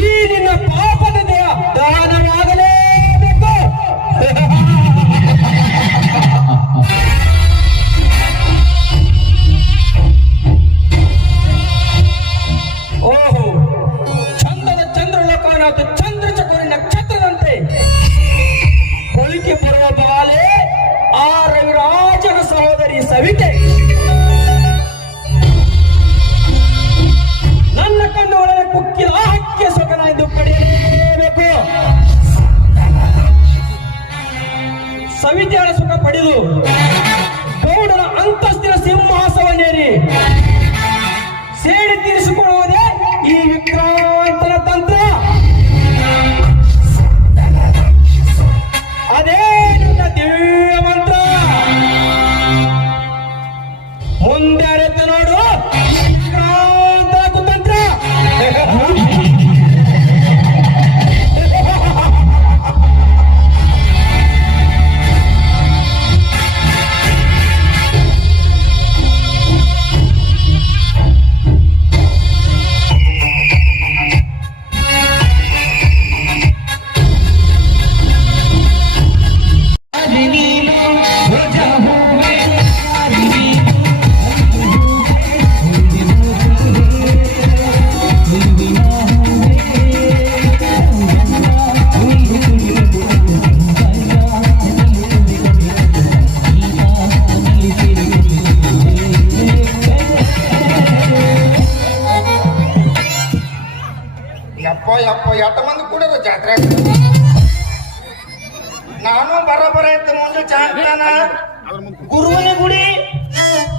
ಈ ನಿನ್ನ ಪಾಪದ ದೇಹ ದಾನವಾಗಲೇಬೇಕು. ಓಹೋ, ಚಂದದ ಚಂದ್ರಲೋಕನಾಥ ಚಂದ್ರ ಚಕೋರಿ ನಕ್ಷತ್ರದಂತೆ ಹೊಳಿಕೆ ಬರುವ ಬಾಲೆ ಆ ರವಿರಾಜನ ಸಹೋದರಿ ಸವಿತೆ. ನನ್ನ ಕಣ್ಣು ಒಳಗೆ ಕುಕ್ಕಿದ ಹಕ್ಕೆ ಸೊಗನ ಎಂದು ಪಡೆಯಲೇಬೇಕು. ಸವಿತೆಯ ಸುಖ ಪಡೆದು ಗೌಡನ ಅಂತಸ್ತಿನ ಸಿಂಹಾಸವನ್ನೇರಿ ಸೇಡಿ ತೀರಿಸಿಕೊಳ್ಳುವುದೇ ಈ ವಿಕ್ರಾಂತನ ತಂತ್ರ. ಅದೇ ನನ್ನ ದಿವ್ಯ ಮಂತ್ರ. ಮುಂದೆ ಅರೆತು ನೋಡು ವಿಕ್ರಾಂತ ಕುತಂತ್ರ. ನಾನು ಬರೋಬ್ಬರ ಇತ್ತು ಮುಂದೆ ಚಾಂತಾನ ಗುರುವಿನ ಗುಡಿ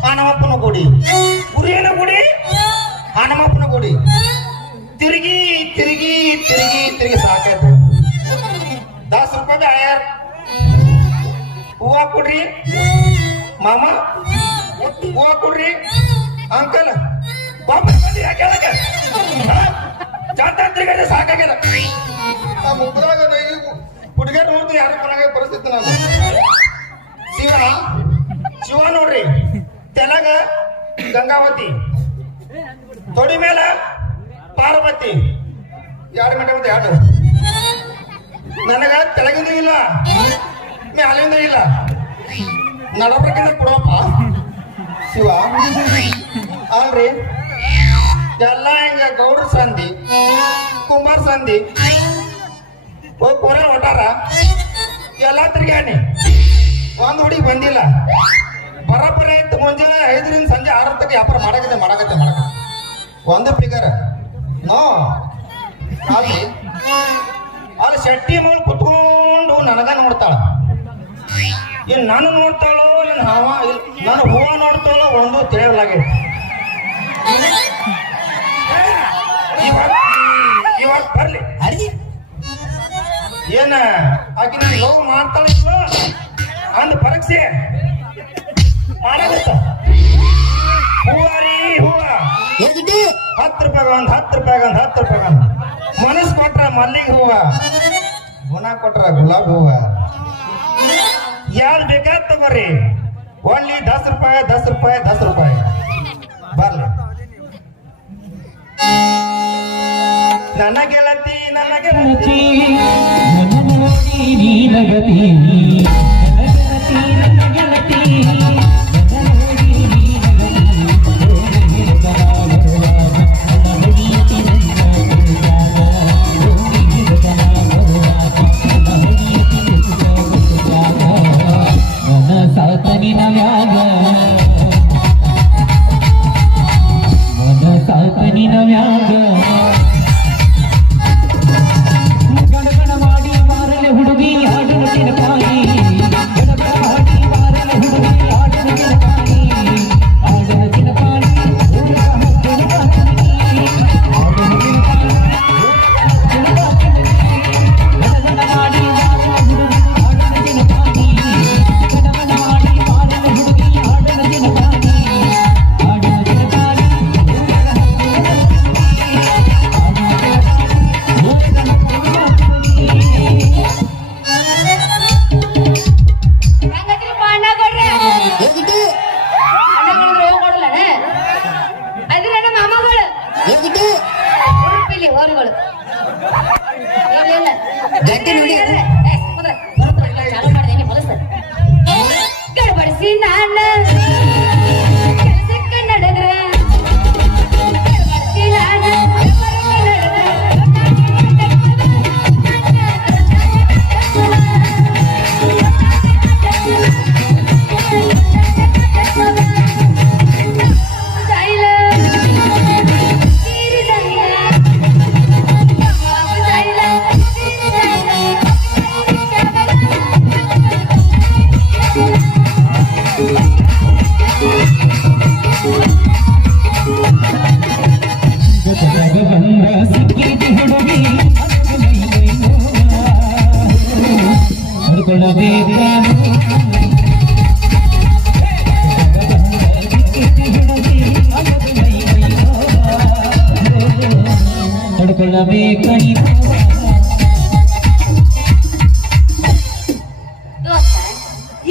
ಹನುಮಪ್ಪನ ಗುಡಿ, ಗುರುವಿನ ಗುಡಿ ಹನುಮಪ್ಪನ ಗುಡಿ, ತಿರುಗಿ ತಿರುಗಿ ತಿರುಗಿ ತಿರುಗಿ ಸಾಕಾಯ್ತು. 10 ರೂಪಾಯಿ ಬ್ಯಾಯರ್ ಹೂವ ಕೊಡ್ರಿ ಮಾಮ, ಹೂವ ಕೊಡ್ರಿ ಅಂಕಲ್, ಯಾಕೆ ಜಾತ್ರೆ ತಿರುಗಾಡಿ ಸಾಕಾಗ್ಯದ. ಆ ಮುಗ್ದಾಗ ಹುಡುಗಿಯರ್ ನೋಡ್ತು ಯಾರು ಕೊನಾಗ ಪರಿಸ್ಥಿತಿ ನಾನು. ಶಿವ ನೋಡ್ರಿ ತೆಲಗ ಗಂಗಾವತಿ, ತೊಡಿ ಮೇಲ ಪಾರ್ವತಿ, 2 ಗಂಟೆ ಮತ್ತೆ 2. ನನಗ ತೆಳಗಿಂದ ಇಲ್ಲ ಮ್ಯಾಲಿಂದ ಇಲ್ಲ, ನಡಬರ್ಕಿಂದ ಕೊಡಪ್ಪ ಶಿವ. ಅಲ್ರಿ ಎಲ್ಲ ಹಿಂಗ ಗೌಡ್ರ ಸಂಧಿ ಕುಮಾರ್ ಸಂಧಿ ಹೋಗಿ ಪೂರ ಹೊಟ್ಟಾರ ಎಲ್ಲ ತಿರ್ಗಾಣಿ, ಒಂದ್ ಹುಡುಗಿ ಬಂದಿಲ್ಲ. ಬರೋಬ್ಬರಿ ಇತ್ತು ಮುಂಜಾನೆ 5ರಿಂದ ಸಂಜೆ 6 ತನಕ ವ್ಯಾಪಾರ ಮಾಡಕತ್ತೆ. ಒಂದು ಫಿಗರ್ ನೋ ಅಲ್ಲಿ ಅಲ್ಲಿ ಶೆಟ್ಟಿ ಮೇಲೆ ಕುತ್ಕೊಂಡು ನನಗ ನೋಡ್ತಾಳ. ಇನ್ ನಾನು ನೋಡ್ತಾಳೋ ಇನ್ ನಾನು ಹೂವ ನೋಡ್ತಾಳೋ ಒಂದು ತಿಳಿಯಲಾಗಿದೆ. ಇವಾಗ ಬರ್ಲಿ ಏನ ಆಕಿ ನಾನು ಲವ್ ಮಾಡ್ತಾಳ ಅಂದ್ ಪರೀಕ್ಷೆ ಮಾಡಾಗುತ್ತ. ಹೂವ ರೀ ಹೂವ 10 ರೂಪಾಯಿ ಮನಸ್ ಕೊಟ್ರ ಮಲ್ಲಿಗೆ ಹೂವ, ಗುಣ ಕೊಟ್ರ ಗುಲಾಬಿ ಹೂವ. ಯಾರು ಬೇಕಾದ ತಗೋರಿ, ಓನ್ಲಿ 10 ರೂಪಾಯಿ ಬರ್ಲಿ. ನನ್ನ ಗೆಳತಿ ಗಡಬಡಿಸಿ ನಾನು ಕೆಲಸಕ್ಕೆ ನಡೆದ್ರೆ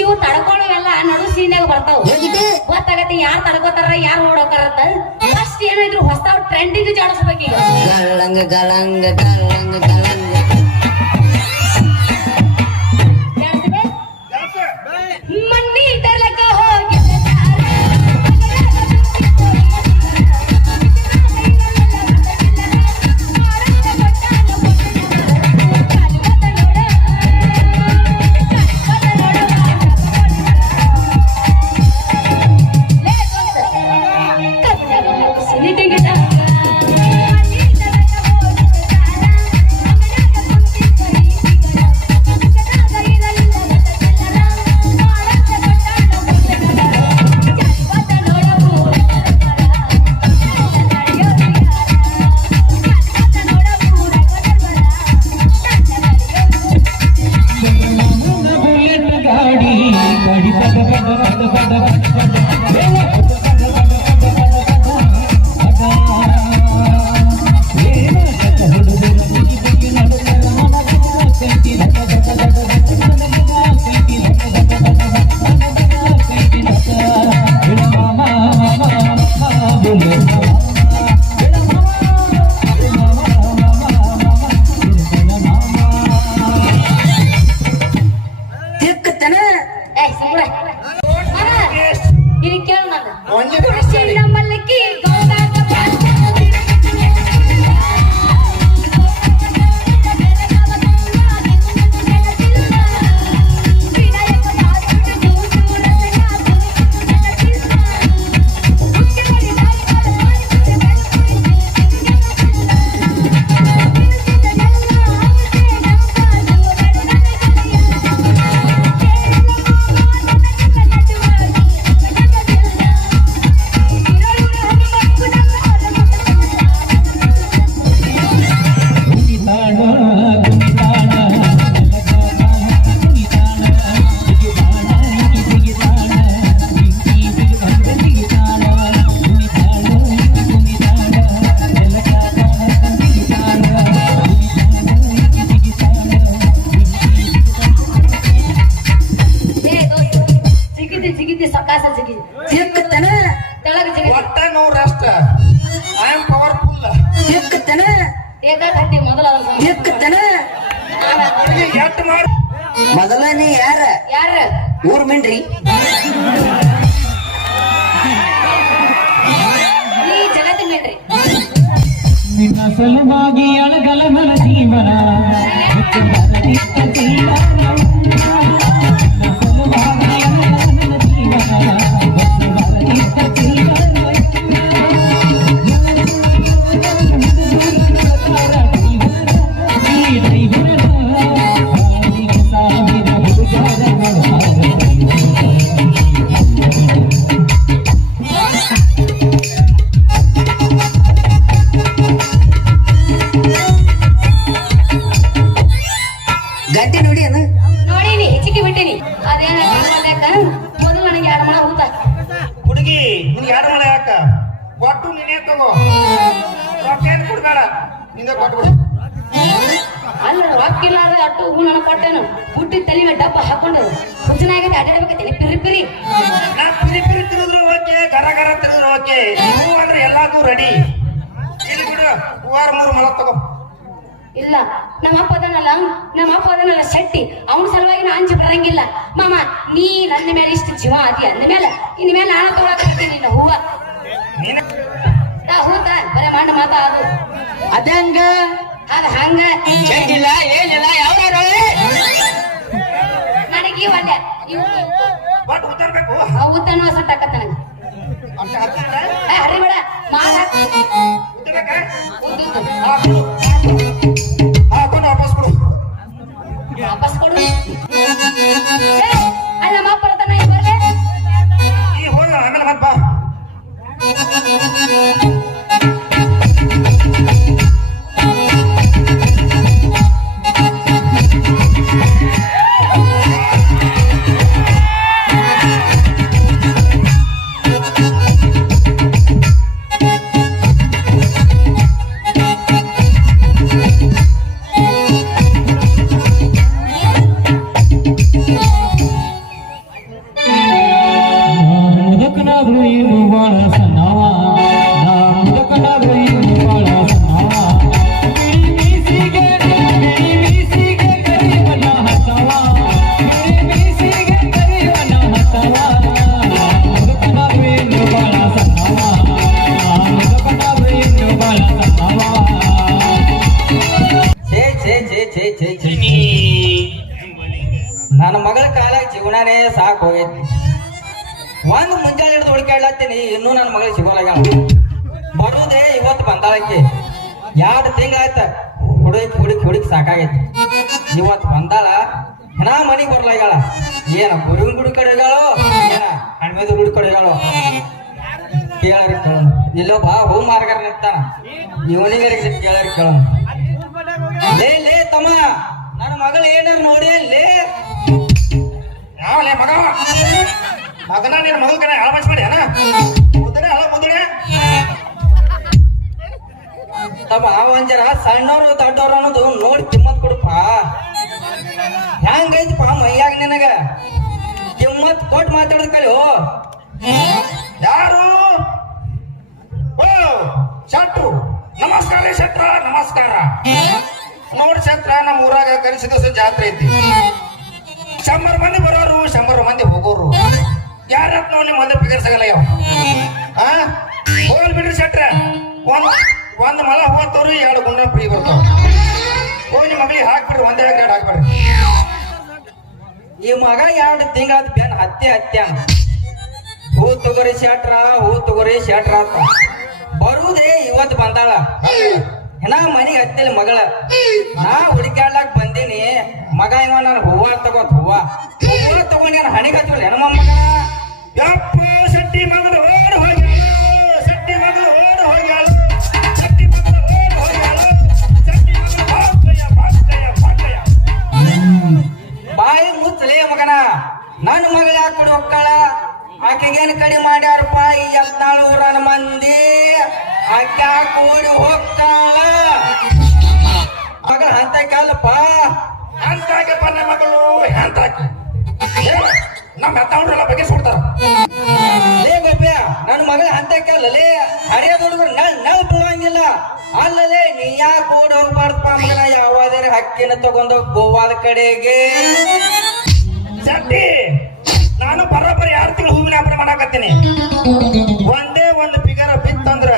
ಇವು ತಡ್ಕೊಳ್ಳೋವೆಲ್ಲ ನಡು ಸೀನ್ಯಾಗ ಬರ್ತಾವ. ಗೊತ್ತಾಗತ್ತೆ ಯಾರು ತಡ್ಕೋತಾರ ಯಾರು ಓಡೋಕಾರ. ಫಸ್ಟ್ ಏನಾದ್ರು ಹೊಸ ಟ್ರೆಂಡಿಂಗ್ ಜಾಡಿಸ್ಬೇಕೀಗ. ಮಣ್ಣಿ ತಲಕ ಹೋಗಿ ಗಾಡಿ ಗಾಡಿ ಪದ ಪದ ಪದ ಪದ ಕೇಳು ನಾನು ಒಂದೇ ಪ್ರಶ್ನೆ. ಮಲ್ಲಕ್ಕಿ ಗೋಗಾಟ ಜಿಗಿದಿ ಸಕಾಸ ಜಿಗಿ ಸಿಕ್ಕತನ ತೆಳಗ ಜಿಗಿ ಒಟ್ಟ ನೂರ ಅಷ್ಟ ಐ ಆಮ್ ಪವರ್ಫುಲ್ ಸಿಕ್ಕತನ ಏಕಾಗಟ್ಟಿ ಮೊದಲ ಸಿಕ್ಕತನ ಎಟ್ ಮಾಡ ಮೊದಲನೇ ಯಾರ ಯಾರ ಊರ್ ಮಿಂಡ್ರಿ ಈ ಜಗತ್ತಿನ ಮೇಡ್ರಿ ನಿನ್ನ ಸಲುವಾಗಿ ಅಳಗಲ ನನ್ನ ಜೀವನ ಗಂಟೆ ನೋಡಿ ಅದ ನೋಡೀನಿ ಹೆಚ್ಚಿಗೆ ಬಿಟ್ಟಿನಿ ಅದೇನ ಮೊದಲು ನನಗೆ ಎರಡು ಮಳ ಊತ ಹುಡುಗಿ ನಿನ್ಗೆ ಯಾರು ಮಳೆ ಯಾಕ ಕೊಟ್ಟು ನೀನೇ ತಗೋ ರೊಕ್ಕ ಏನು ಕೊಡ್ಬೇಡ ನಿಂದೆ ಕೊಟ್ಬಿಡು ಅಲ್ಲ ರೊಕ್ಕಿಲ್ಲ ಅದ ಅಟ್ಟು ಹೂ ನನಗೆ ಕೊಟ್ಟೇನು ಹುಟ್ಟಿ ತಲೆಗೆ ಡಬ್ಬ ಹಾಕೊಂಡು ಹುಚ್ಚನಾಗೈತೆ ಅಡ್ಡಾಡ್ಬೇಕೈತೆ ಪಿರಿ ಪಿರಿ ನಾ ಪಿರಿ ಪಿರಿ ತಿರುದ್ರು ಓಕೆ ಗರ ಗರ ತಿರುದ್ರು ಓಕೆ ಹೂ ಅಂದ್ರೆ ಎಲ್ಲಾದು ರೆಡಿ ಇಲ್ಲಿ ಬಿಡು ಹೂವಾರ 3 ಮಲ ತಗೋ ಇಲ್ಲ ನಮ್ಮ ಅಪ್ಪ ಅದನ್ನಲ್ಲ ಶೆಟ್ಟಿ ಅವನ ಸಲುವಾಗಿ ನಾ ಅಂಜಿ ಬರಂಗಿಲ್ಲ ಮಾಮ ನೀ ನನ್ನ ಮೇಲೆ ಇಷ್ಟು ಜೀವ ಆದಿ ಅಂದ ಮೇಲೆ ಇನ್ ಮೇಲೆ ನಾನು ತಗೊಳಕತ್ತೀನಿ ನಿನ್ನ ಹೂವ ನೀನೆ ಹೂತ ಬರೇ ಮಾಡ ಮಾತಾ ಅದು ಅದಂಗ ಅದ ಹಂಗ ಚೆಂಡಿಲ್ಲ ಏನಿಲ್ಲ ಯಾವ್ದಾರ ನನಗೆ ಒಲ್ಲೆ ಬಟ್ ಉತ್ತರ್ಬೇಕು ಊತನೂ ಸಟ್ಟಾಕತ್ತ ನನಗೆ ಅಷ್ಟ ಹತ್ತಾರ ಹರಿಬೇಡ ಮಾಡ ಉತ್ತರ್ಬೇಕ ಉದ್ದುದ್ದು ಹಾಕೊಂಡು ವಾಪಸ್ ಕೊಡು ವಾಪಸ್ ಕೊಡು ಅಲ್ಲ ನಮ್ಮ ಅಪ್ಪ ಬರ್ತಾನ ಬರ್ಲೆ ಈ ಹೋಗ ಆಮೇಲೆ ಮತ್ ಬಾ ಮುದಕನಾದ್ರು ಏನು ಬಾಳ ಸಣ್ಣವ ನಾ ಮುದಕನಾದ್ರು ಏನು ಬಾಳ ಸಣ್ಣವ ಬಿಳಿ ಮೀಸಿಗೆ ಕರಿವನ ಹತ್ತವ ಬಿಳಿ ಮೀಸಿಗೆ ಕರಿವನ ಹತ್ತವ ಮುದಕನಾದ್ರು ಏನು ಬಾಳ ಸಣ್ಣವ ನಾ ಮುದಕನಾದ್ರು ಏನು ಬಾಳ ಸಣ್ಣವ ನನ್ನ ಮಗಳ ಕಾಲಾಗ ಜೀವನನೇ ಸಾಕು ಹೋಗೈತಿ ಒಂದು ಮುಂಜಾನೆ ಹಿಡಿದು ಹುಡುಕಾಡ್ಲತ್ತೀನಿ ಇನ್ನೂ ನನ್ನ ಮಗಳಿಗೆ ಸಿಗೋಲಾಗ ಬರೋದೇ ಇವತ್ತು ಬಂದಾಳಕ್ಕೆ 2 ತಿಂಗಳಾಯ್ತ ಹುಡುಕಿ ಸಾಕಾಗೈತಿ ಇವತ್ತು ಬಂದಾಳ ಹೆಣ ಮನೆಗೆ ಬರ್ಲಾಗ್ಯಾಳ ಏನ ಗುರುವಿನ ಗುಡಿ ಕಡೆ ಹೋಗ್ಯಾಳೋ ಏನ ಹಣ್ಮೇದ ಗುಡಿ ಕಡೆ ಹೋಗ್ಯಾಳೋ ಕೇಳರಿ ಕೇಳೋಣ ಇಲ್ಲೊಬ್ಬ ಹೂ ಮಾರ್ಗಾರ ನಿಂತಾನ ಇವನಿಗರಿಗೆ ಕೇಳರಿ ಕೇಳೋಣ ಲೇ ತಮ್ಮ ನನ್ನ ಮಗಳು ಏನಾರು ನೋಡಿ ಲೇ ಮಗನ ನಿನ್ನ ಮಗಳ ಕಡೆ ಹಾಳು ಮಾಡಿ ಅಣ್ಣ ಮುದ್ದನೆ ಹಾಳು ಮುದ್ದನೆ ತಮ್ಮ ಒಂಜರ ಸಣ್ಣವ್ರು ದೊಡ್ಡವ್ರು ಅನ್ನೋದು ನೋಡಿ ಕಿಮ್ಮತ್ ಕೊಡಪ್ಪ. ಹೆಂಗೈತಿಪ್ಪ ಮೈಯಾಗ ನಿನಗ ಕಿಮ್ಮತ್ ಕೊಟ್ಟು ಮಾತಾಡೋದ್ ಕಲಿಯೋ. ಯಾರು ಓ ಶೆಟ್ರು ನಮಸ್ಕಾರ ರೀ ಶೆಟ್ರ ನಮಸ್ಕಾರ. ನೋಡಿ ಶೆಟ್ರ ನಮ್ಮ ಊರಾಗ ಕರಿಸಿದ ಜಾತ್ರೆ ಐತಿ. 100 ಮಂದಿ ಬರೋರು 100 ಮಂದಿ ಹೋಗೋರು. ಯಾರತ್ ನೋಡಿ ಮಂದಿ ಬಿಗರ್ಸಗಲ್ಲ ಯಾವ ಹೋಗಲ್ ಬಿಡ್ರಿ ಶೆಟ್ರ. ಒಂದ್ ಮಳ ಹೋಗ್ತವ್ರಿ 2 ಗುಂಡ ಫ್ರೀ ಬರ್ತಾವ. ಹೋಗಿ ಮಗಳಿಗೆ ಹಾಕ್ಬಿಡ್ರಿ ಒಂದೇ 2 ಹಾಕ್ಬಿಡ್ರಿ. ಈ ಮಗ 2 ತಿಂಗಳ ಬೆನ್ ಹತ್ತಿ ಹೂ ತಗೋರಿ ಶೆಟ್ರ ಅಂತ ಬರುವುದೇ ಇವತ್ತು ಬಂದಾಳ. ನಾ ಮನೆಗೆ ಹತ್ತಿಲ್ಲ ಮಗಳ. ನಾ ಹುಡುಕ್ಯಾಡ್ಲಾಕ್ ಬಂದೀನಿ. ಮಗ ಇವ ನಾನು ಹೂವ ತಗೊಂಡು ನಾನು ಹಣಿಗೆ ಹತ್ತಿಲ್ಲ ಹೆಣ್ಮ ಮಗ. ಯಪ್ಪ ಶೆಟ್ಟಿ ಮಗಳು ಓಡ್ ಹೋಗ್ಯಾಳು. ಶೆಟ್ಟಿ ಮಗಳು ಓಡ್ ಹೋಗ್ಯಾಳು. ಶೆಟ್ಟಿ ಮಗಳು ಓಡ್ ಹೋಗ್ಯಾಳು. ಶೆಟ್ಟಿ ಮಗಳು ಭಾಗ್ಯ. ಬಾಯಿ ಮುಚ್ಚಲೇ ಮಗನ. ನನ್ನ ಮಗಳ ಯಾಕೆ ಕೊಡಿ ಹೋಗ್ತಾಳ? ಆಕೆಗೇನು ಕಡಿಮೆ ಮಾಡ್ಯಾರಪ್ಪ ಈ 14 ಊರನ ಮಂದಿ. ಆಕೆ ಓಡಿ ಹೋಗ್ತಾಳ. ಮಗಳ ಅಂತಕ್ಕಲ್ಲಪ್ಪ. ಅಂತಾಗೆ ಬನ್ನ ಮಗಳು ಅಂತಾಕಿ ನಮ್ಮ ಹೆತ್ತವ್ರೆಲ್ಲ ಬಗೆಸ್ಬಿಡ್ತಾರ. ಲೇ ಗೋಪ್ಯ ನನ್ನ ಮಗಳ ಅಂತಕ್ಕಲ್ಲೇ ಹರಿಯೋದ್ ಹುಡುಗರು ನಲ್ ಬಿಡುವಂಗಿಲ್ಲ. ಅಲ್ಲಲೇ ನೀ ಯಾಕೆ ಓಡಿ ಹೋಗ್ಬಾರ್ದಪ್ಪ ಮಗನ. ಯಾವಾದರೆ ಹಕ್ಕಿನ ತಗೊಂಡು ಗೋವಾದ ಕಡೆಗೆ. ಶೆಟ್ಟಿ ನಾನು ಬರೋಬ್ಬರಿ 2 ತಿಂಗಳು ಹೂವಿನ ವ್ಯಾಪಾರ ಮಾಡಾಕತ್ತೀನಿ. ಒಂದೇ ಒಂದು ಫಿಗರ್ ಬಿತ್ತಂದ್ರ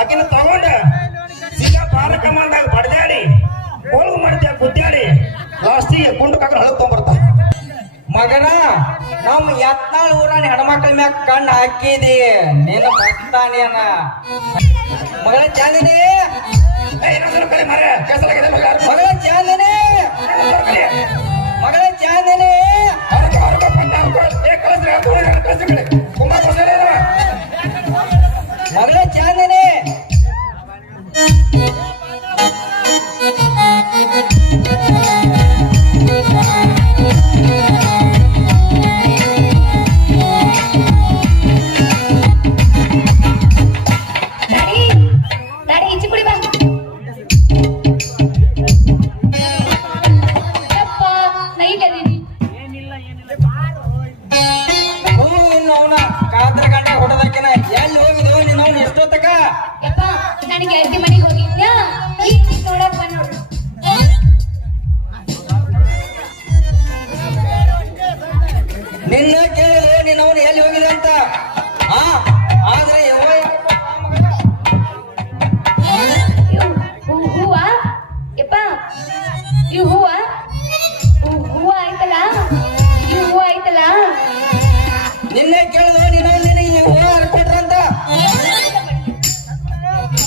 ಆಕಿನ ತಗೊಂಡ ಸೀದಾ ಪಾರಕಮ್ಮಂದಾಗ ಬಡ್ದಾಡಿ ಕೋಲ್ಗು ಮಾಡ್ತೀಯ ಗುದ್ದಾಡಿ ಲಾಸ್ಟಿಗೆ ಗುಂಡು ಕಾಕ ಹಳಗ್ ತಗೊಂಡ್ಬರ್ತಾರ. ಮಗನ ನಮ್ಮ 14 ಊರನ ಹೆಣ್ಮಕ್ಳ ಮ್ಯಾಗ ಕಣ್ಣು ಹಾಕಿದಿ. ನಿನ್ನ ಭಕ್ತಾನೇನ ಮಗಳ ಚಾಂದಿನಿ. ಇನ್ನೊಂದ್ಸಲ ಕರೆ ಮಾರ್ರೆ, ಕೆಲ್ಸಲಾಗಿದೆ ಮಗ. ಮಗಳ ಚಾಂದಿನಿ. ಮಗಳ ಚಾಂದಿನಿ. ಮಗಳ ಚಾಂದಿನಿ. ದಾಡಿ ಈಚೆ ಕುಡಿ ಬಾ. ಯಪ್ಪ ನಾ ಈಗ ಅದೀನಿ. ಅವನ ಕಾದ್ರ ಗಂಡ ಹೊಡೆದಕ್ಕಿನ ಎಲ್ಲಿ ಹೋಗಿದ್ವು ನೀನು ಅವ್ನು ಎಷ್ಟೊತ್ತಕ? ಯಪ್ಪ ನನಗೆ ಅಡ್ಗೆ ಮನೆಗೆ ಹೋಗಿದ್ಯಾ ಈಗ ನೋಡಕ್ ಬಂದ್ ನೋಡು. ನಿನ್ನ ಕೇಳಿದ್ರು ನೀನು ಅವನು ಎಲ್ಲಿ ಹೋಗಿದೆ ಅಂತ. ಆದ್ರೆ ಹೂವ ಯಪ್ಪ ಇವು ಹೂವ ಆಯ್ತಲ್ಲ. ಇವು ಹೂವ ಆಯ್ತಲ್ಲ. ನಿನ್ನೆ ಕೇಳಿದ್ರು ನೀನು ನಿನಗೆ ಹೂವ ಕೊಟ್ರಂತ.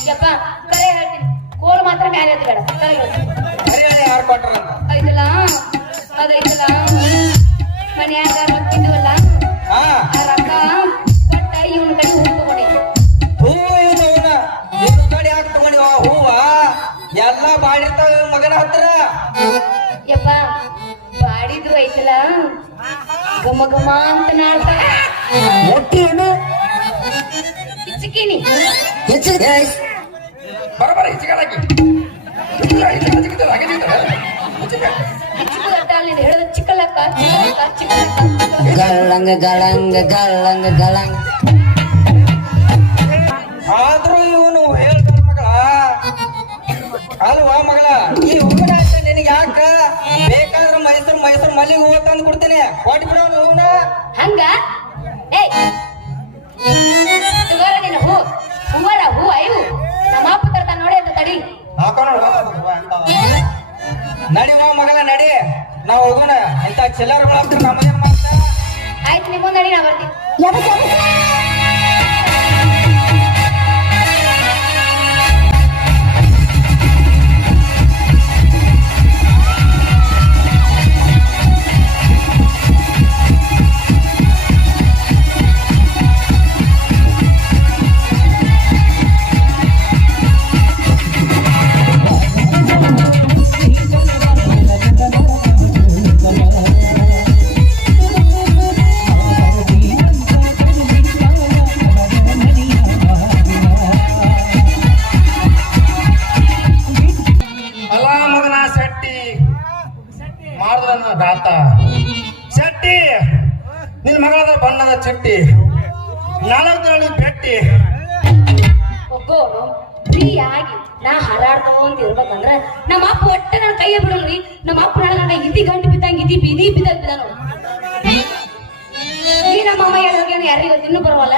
ಯಪ್ಪ ಕರೆ ಹೇಳ್ತೀನಿ. ಕೋಲ್ ಮಾತ್ರ ಮ್ಯಾಲೆ ಎದ್ದು ಬೇಡ. ಕರೆ ಹೇಳ್ತೀನಿ. ಹರಿಯಾಣ ಯಾರು ಕೊಟ್ರಂತ? ಐತಲ್ಲ ಅದೈತಲ್ಲ ಮನ್ಯಾಗ ರೊಕ್ಕಿದ್ವಲ್ಲ ಹಾ ಆ ರೊಕ್ಕ ಕೊಟ್ಟ ಇವನ ಕಡೆ ಹೂ ತಗೊಂಡೆ. ಹೂವ ಇವನ ನಿನ್ನ ಕಡೆ ಯಾಕೆ ತಗೊಂಡಿವ ಹೂವ? ಎಲ್ಲ ಬಾಡಿರ್ತಾವ ಮಗನ ಹತ್ರ. ಯಪ್ಪ ಬಾಡಿದ್ರು ಐತಲ್ಲ ಘಮ ಘಮ ಅಂತ ನಾಡ್ತಾವ. ಹಿಚ್ಕಿನಿ ಬರೋಬ್ಬರಿ ಹೆಚ್ಚಿಗೆ ಹೇಳೋದು ಚಿಕ್ಕಲಕ್ಕ ಗಳಂಗ ಗಳಂಗ ಗಳಂಗ ಗಳಂಗ. ಆದ್ರೂ ಇವನು ಹೇಳ್ತಾರ ಮಗಳ. ಅಲ್ವಾ ಮಗಳ ಈ ಹೂವಿನ ಆಸೆ ನಿನಗೆ ಯಾಕ? ಬೇಕಾದ್ರೆ ಮೈಸೂರು ಮಲ್ಲಿಗೆ ಹೂವ ತಂದು ಕೊಡ್ತೀನಿ. ಕೊಟ್ಟು ಬಿಡೋನು ಹೂವನ. ಹಂಗ ಏಯ್ ತಗೋರ ನೀನು ಹೂವರ ಹೂ ಅಯ್ಯು ನಮ್ಮ ಅಪ್ಪ ತರ್ತಾನ ನೋಡಿ ಅಂತ ತಡಿ. ನಡಿ ಹೋ ಮಗಳ ನಡಿ. ನಾವು ಹೋಗೋಣ. ಇಂಥ ಚಿಲ್ಲರ್ ನಮ್ಮದೇನ್ ಮಾಡ್ತಾ. ಆಯ್ತು ನಿಮ್ಮ ನಡಿ ನಾ ಬರ್ತೀನಿ. ನಿನ್ ಮಗಳದ ಬಣ್ಣದ ಚಟ್ಟಿ 4 ದಿನ ಬೆಟ್ಟಿ ಒಗ್ಗೋನು ಫ್ರೀಯಾಗಿ ನಾ ಹಾರಾಡ್ಕೊಂತ ಇರ್ಬೇಕಂದ್ರ ನಮ್ಮ ಅಪ್ಪ ಒಟ್ಟೆ ನನ್ನ ಕೈಯ ಬಿಡಲ್ರಿ. ನಮ್ಮ ಅಪ್ಪ ನನ್ನ ಇದಿ ಗಂಟು ಬಿದ್ದಂಗ ಇದಿ ಬಿದಿ ಬಿದ್ದ ನೋಡಿ. ಈ ನಮ್ಮ ಅಮ್ಮ ಹೇಳೋಗೇನು ಯಾರಿಗೂ ಇನ್ನೂ ಬರವಲ್ಲ.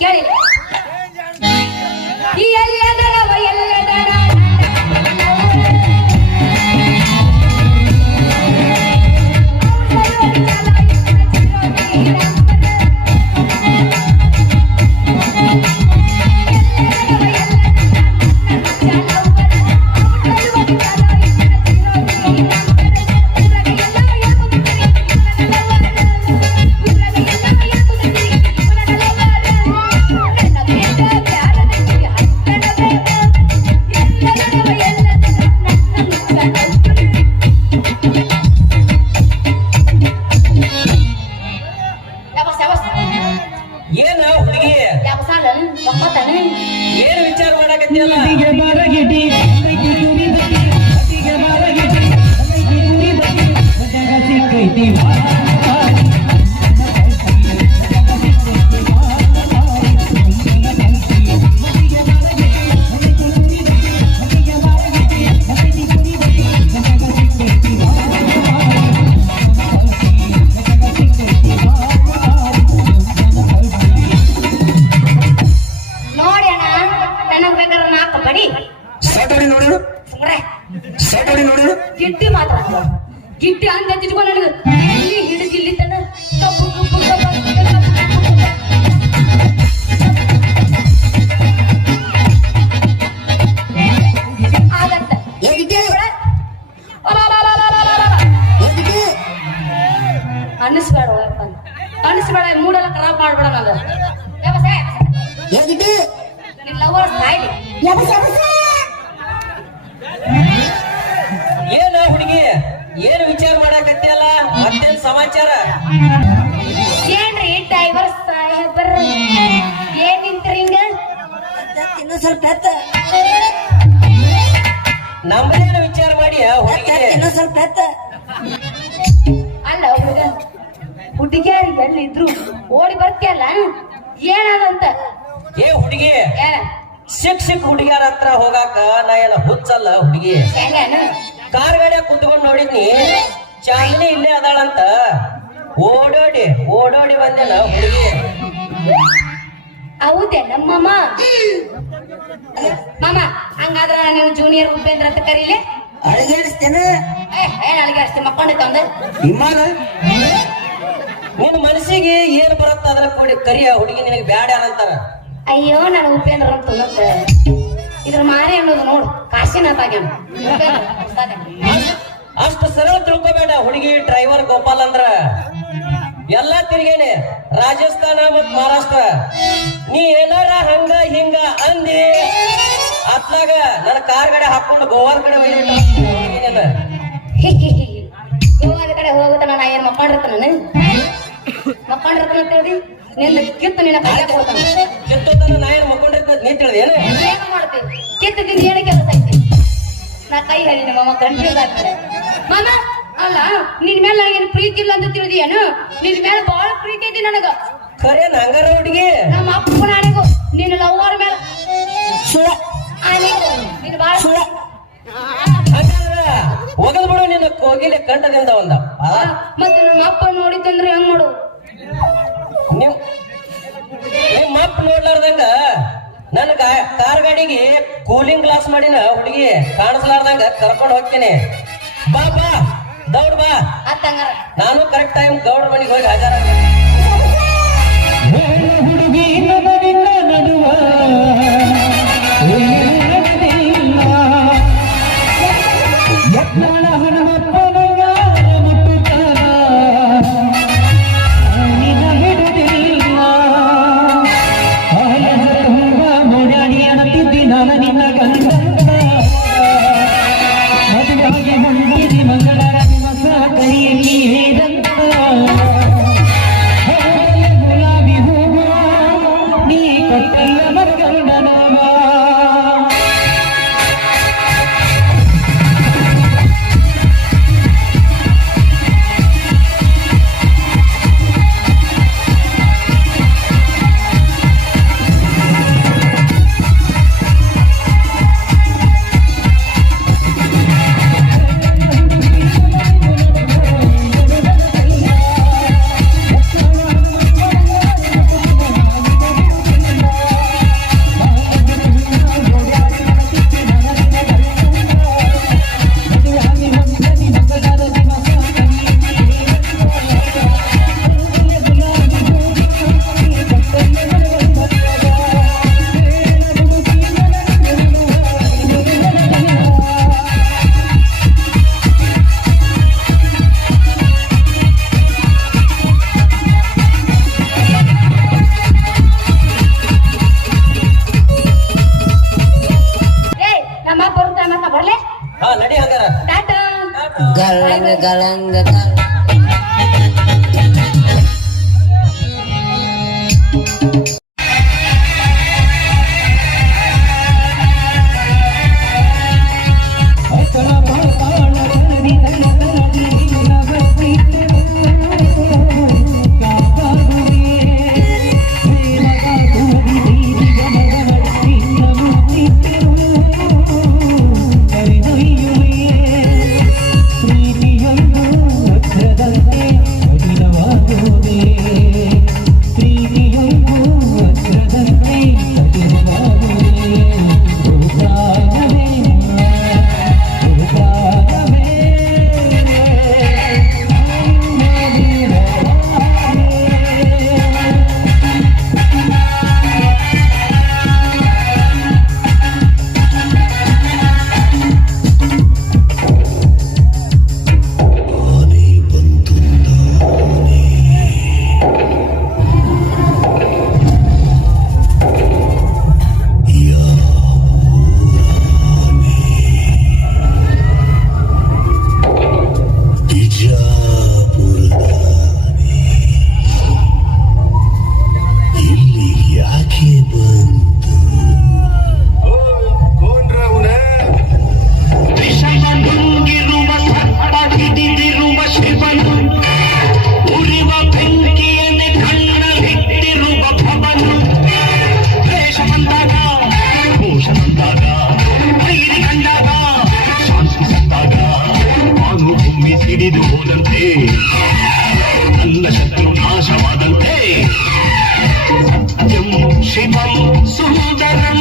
ಕೇಳಿಲ್ಲ ಈ ಎಲ್ಲದರವ ಎಲ್ಲದರ ಏನ ಹುಡುಗಿ ಏನ್ ವಿಚಾರ ಮಾಡಕತ್ತಿಯಲ್ಲ? ಗಿಟ್ಟಿ ಮಾತ್ರ ಗಿಟ್ಟಿ ಅಂತ ತಿಳ್ಕೊಂಡು ನನಗೆ ಎಲ್ಲಿ ಹಿಡಿದಿಲ್ಲಿ ತನ ಕಬ್ಬು ಕಬ್ಬು ಆಗತ್ತ ಅನ್ನಿಸ್ಬೇಡ ಅನ್ನಿಸ್ಬೇಡ ಮೂಡೆಲ್ಲ ಖರಾಬ್ ಮಾಡ್ಬೇಡ ನಾನು ನಿನ್ ಲವರ್ ಸಾಯ್ಲಿ. ಏನ ಹುಡುಗಿ ಏನ್ ವಿಚಾರ ಮಾಡಕತ್ತಿಯಲ್ಲ? ಮತ್ತೇನ್ ಸಮಾಚಾರ? ಏನ್ರಿ ಡ್ರೈವರ್ ಸಾಹೇಬರ್ ಏನ್ ನಿಂತ್ರಿ ಹಿಂಗ? ಇನ್ನು ಸ್ವಲ್ಪ ಎತ್ತ ನಮ್ದೇನ ವಿಚಾರ ಮಾಡಿ ಹುಡುಗಿ? ಇನ್ನು ಸ್ವಲ್ಪ ಎತ್ತ ಅಲ್ಲ ಹುಡುಗ ಹುಡುಗಿಯರು ಎಲ್ಲಿದ್ರು ಓಡಿ ಬರ್ತಿಯಲ್ಲ ಏನದಂತ? ಏ ಹುಡುಗಿ ಏನ ಶಿಕ್ಷಕ ಹುಡುಗಿಯರ ಹತ್ರ ಹೋಗಾಕ ನಾ ಏನ ಹುಚ್ಚಲ್ಲ ಹುಡುಗಿ. ಹೆಂಗೇನ ಕಾರ್ ಗಾಡಿಯಾಗ ಕುತ್ಕೊಂಡ್ ನೋಡಿದ್ನಿ ಚಾಂದಿನಿ ಇಲ್ಲೇ ಅದಾಳಂತ ಓಡೋಡಿ ಓಡೋಡಿ ಬಂದೇನ ಹುಡುಗಿ. ಹೌದೇ ನಮ್ಮಮ್ಮ ಮಾಮ ಹಂಗಾದ್ರ ನೀವು ಜೂನಿಯರ್ ಉಪೇಂದ್ರ ಅಂತ ಕರೀಲಿ. ಅಳಗೇಡಿಸ್ತೇನೆ ಏನ್ ಅಲ್ಲಿಗೆ ಮಕ್ಕೊಂಡಿದ್ದ ಒಂದು ವಿಮಾನ ನಿನ್ ಮನಸ್ಸಿಗೆ ಏನ್ ಬರುತ್ತ ಅದ್ರ ಕೂಡಿ ಕರಿಯ ಹುಡುಗಿ ನಿನಗೆ ಬ್ಯಾಡ ಅಂತಾರ. ಅಯ್ಯೋ ನಾನು ಉಪೇಂದ್ರ ಅಂತ ಇದ್ರ ಮಾರಿ ಅನ್ನೋದು ನೋಡು ಕಾಶಿನಾಥ್ ಆಗ್ಯಾನ ಅಷ್ಟು ಸರಳ ತಿಳ್ಕೊಬೇಡ ಹುಡುಗಿ. ಡ್ರೈವರ್ ಗೋಪಾಲ್ ಅಂದ್ರ ಎಲ್ಲಾ ತಿರ್ಗೇನೆ ರಾಜಸ್ಥಾನ ಮತ್ ಮಹಾರಾಷ್ಟ್ರ. ನೀ ಏನಾರ ಹಂಗ ಹಿಂಗ ಅಂದಿ ಅತ್ಲಾಗ ನನ್ನ ಕಾರ್ ಗಾಡಿ ಹಾಕೊಂಡು ಗೋವಾದ ಕಡೆ ಗೋವಾದ ಕಡೆ ಹೋಗುತ್ತಾನ. ನಾ ಏನ್ ಮಕ್ಕೊಂಡಿರ್ತಾನ ತಿಳಿದಿ ನಿನ್ನ ಕಿತ್ತು ನಿನ್ನ ಕೈಯಾಗ ಕೊಡ್ತಾನ. ಕಿತ್ತೋತನ ನಾ ಏನ್ ಮಕ್ಕೊಂಡಿರ್ತ ನೀ ತಿಳಿದೇನು? ಏನ್ ಮಾಡ್ತೀವಿ ಕಿತ್ತಿದ್ದೀನಿ ಏನು ಕೆಲಸ ಐತಿ? ನಾ ಕೈ ಹೇಳಿ ನಮ್ಮಮ್ಮ ಕನ್ಫ್ಯೂಸ್ ಆಗ್ತಾರೆ. ಮಾಮ ಅಲ್ಲ ನಿನ್ ಮೇಲೆ ನನಗೇನು ಪ್ರೀತಿ ಇಲ್ಲ ಅಂತ ತಿಳಿದಿಯೇನು? ನಿನ್ ಮೇಲೆ ಬಹಳ ಪ್ರೀತಿ ಐತಿ ನನಗ. ಖರೆ ನಂಗಾರ ಹುಡುಗಿ ನಮ್ಮ ಅಪ್ಪ ನಾನಿಗೂ ನಿನ್ನ ಲವ್ವರ್ ಮೇಲೆ ನೀನು ಬಹಳ ಹಂಗಾದ್ರ ಹೋಗಲ್ ಬಿಡು ನಿನ್ನ ಕೋಗಿಲೆ ಕಂಠದಿಂದ ಒಂದ. ಮತ್ತೆ ನಮ್ಮ ಅಪ್ಪ ನೋಡಿತ್ತಂದ್ರೆ ಹೆಂಗ್ ಮಾಡು? ನಿಮ್ಮ ಅಪ್ಪ ನೋಡ್ಲಾರ್ದಂಗ ನನ್ನ ಕಾರ್ ಗಾಡಿಗೆ ಕೂಲಿಂಗ್ ಗ್ಲಾಸ್ ಮಾಡಿನ ಹುಡುಗಿ ಕಾಣಿಸ್ಲಾರ್ದಂಗ ಕರ್ಕೊಂಡು ಹೋಗ್ತೀನಿ. ಬಾ ಬಾ ದೌಡ್ ಬಾ. ಅತ್ತಂಗಾರ ನಾನು ಕರೆಕ್ಟ್ ಟೈಮ್ ಗೌಡ್ರ ಮನೆಗೆ ಹೋಗಿ ಹಾಜರ. ಹುಡುಗಿ ನಡುವಿನ ನಡುವ ಯತ್ನಾಳ ಹನುಮಪ್ಪನ ಮುಟ್ಟುತ್ತಾನ ಗಳಂಗ ಹಿಡಿದು ಹೋದಂತೆ ನನ್ನ ಶತ್ರು ನಾಶವಾದಂತೆ ಸತ್ಯಂ ಶಿವಂ ಸುಂದರಂ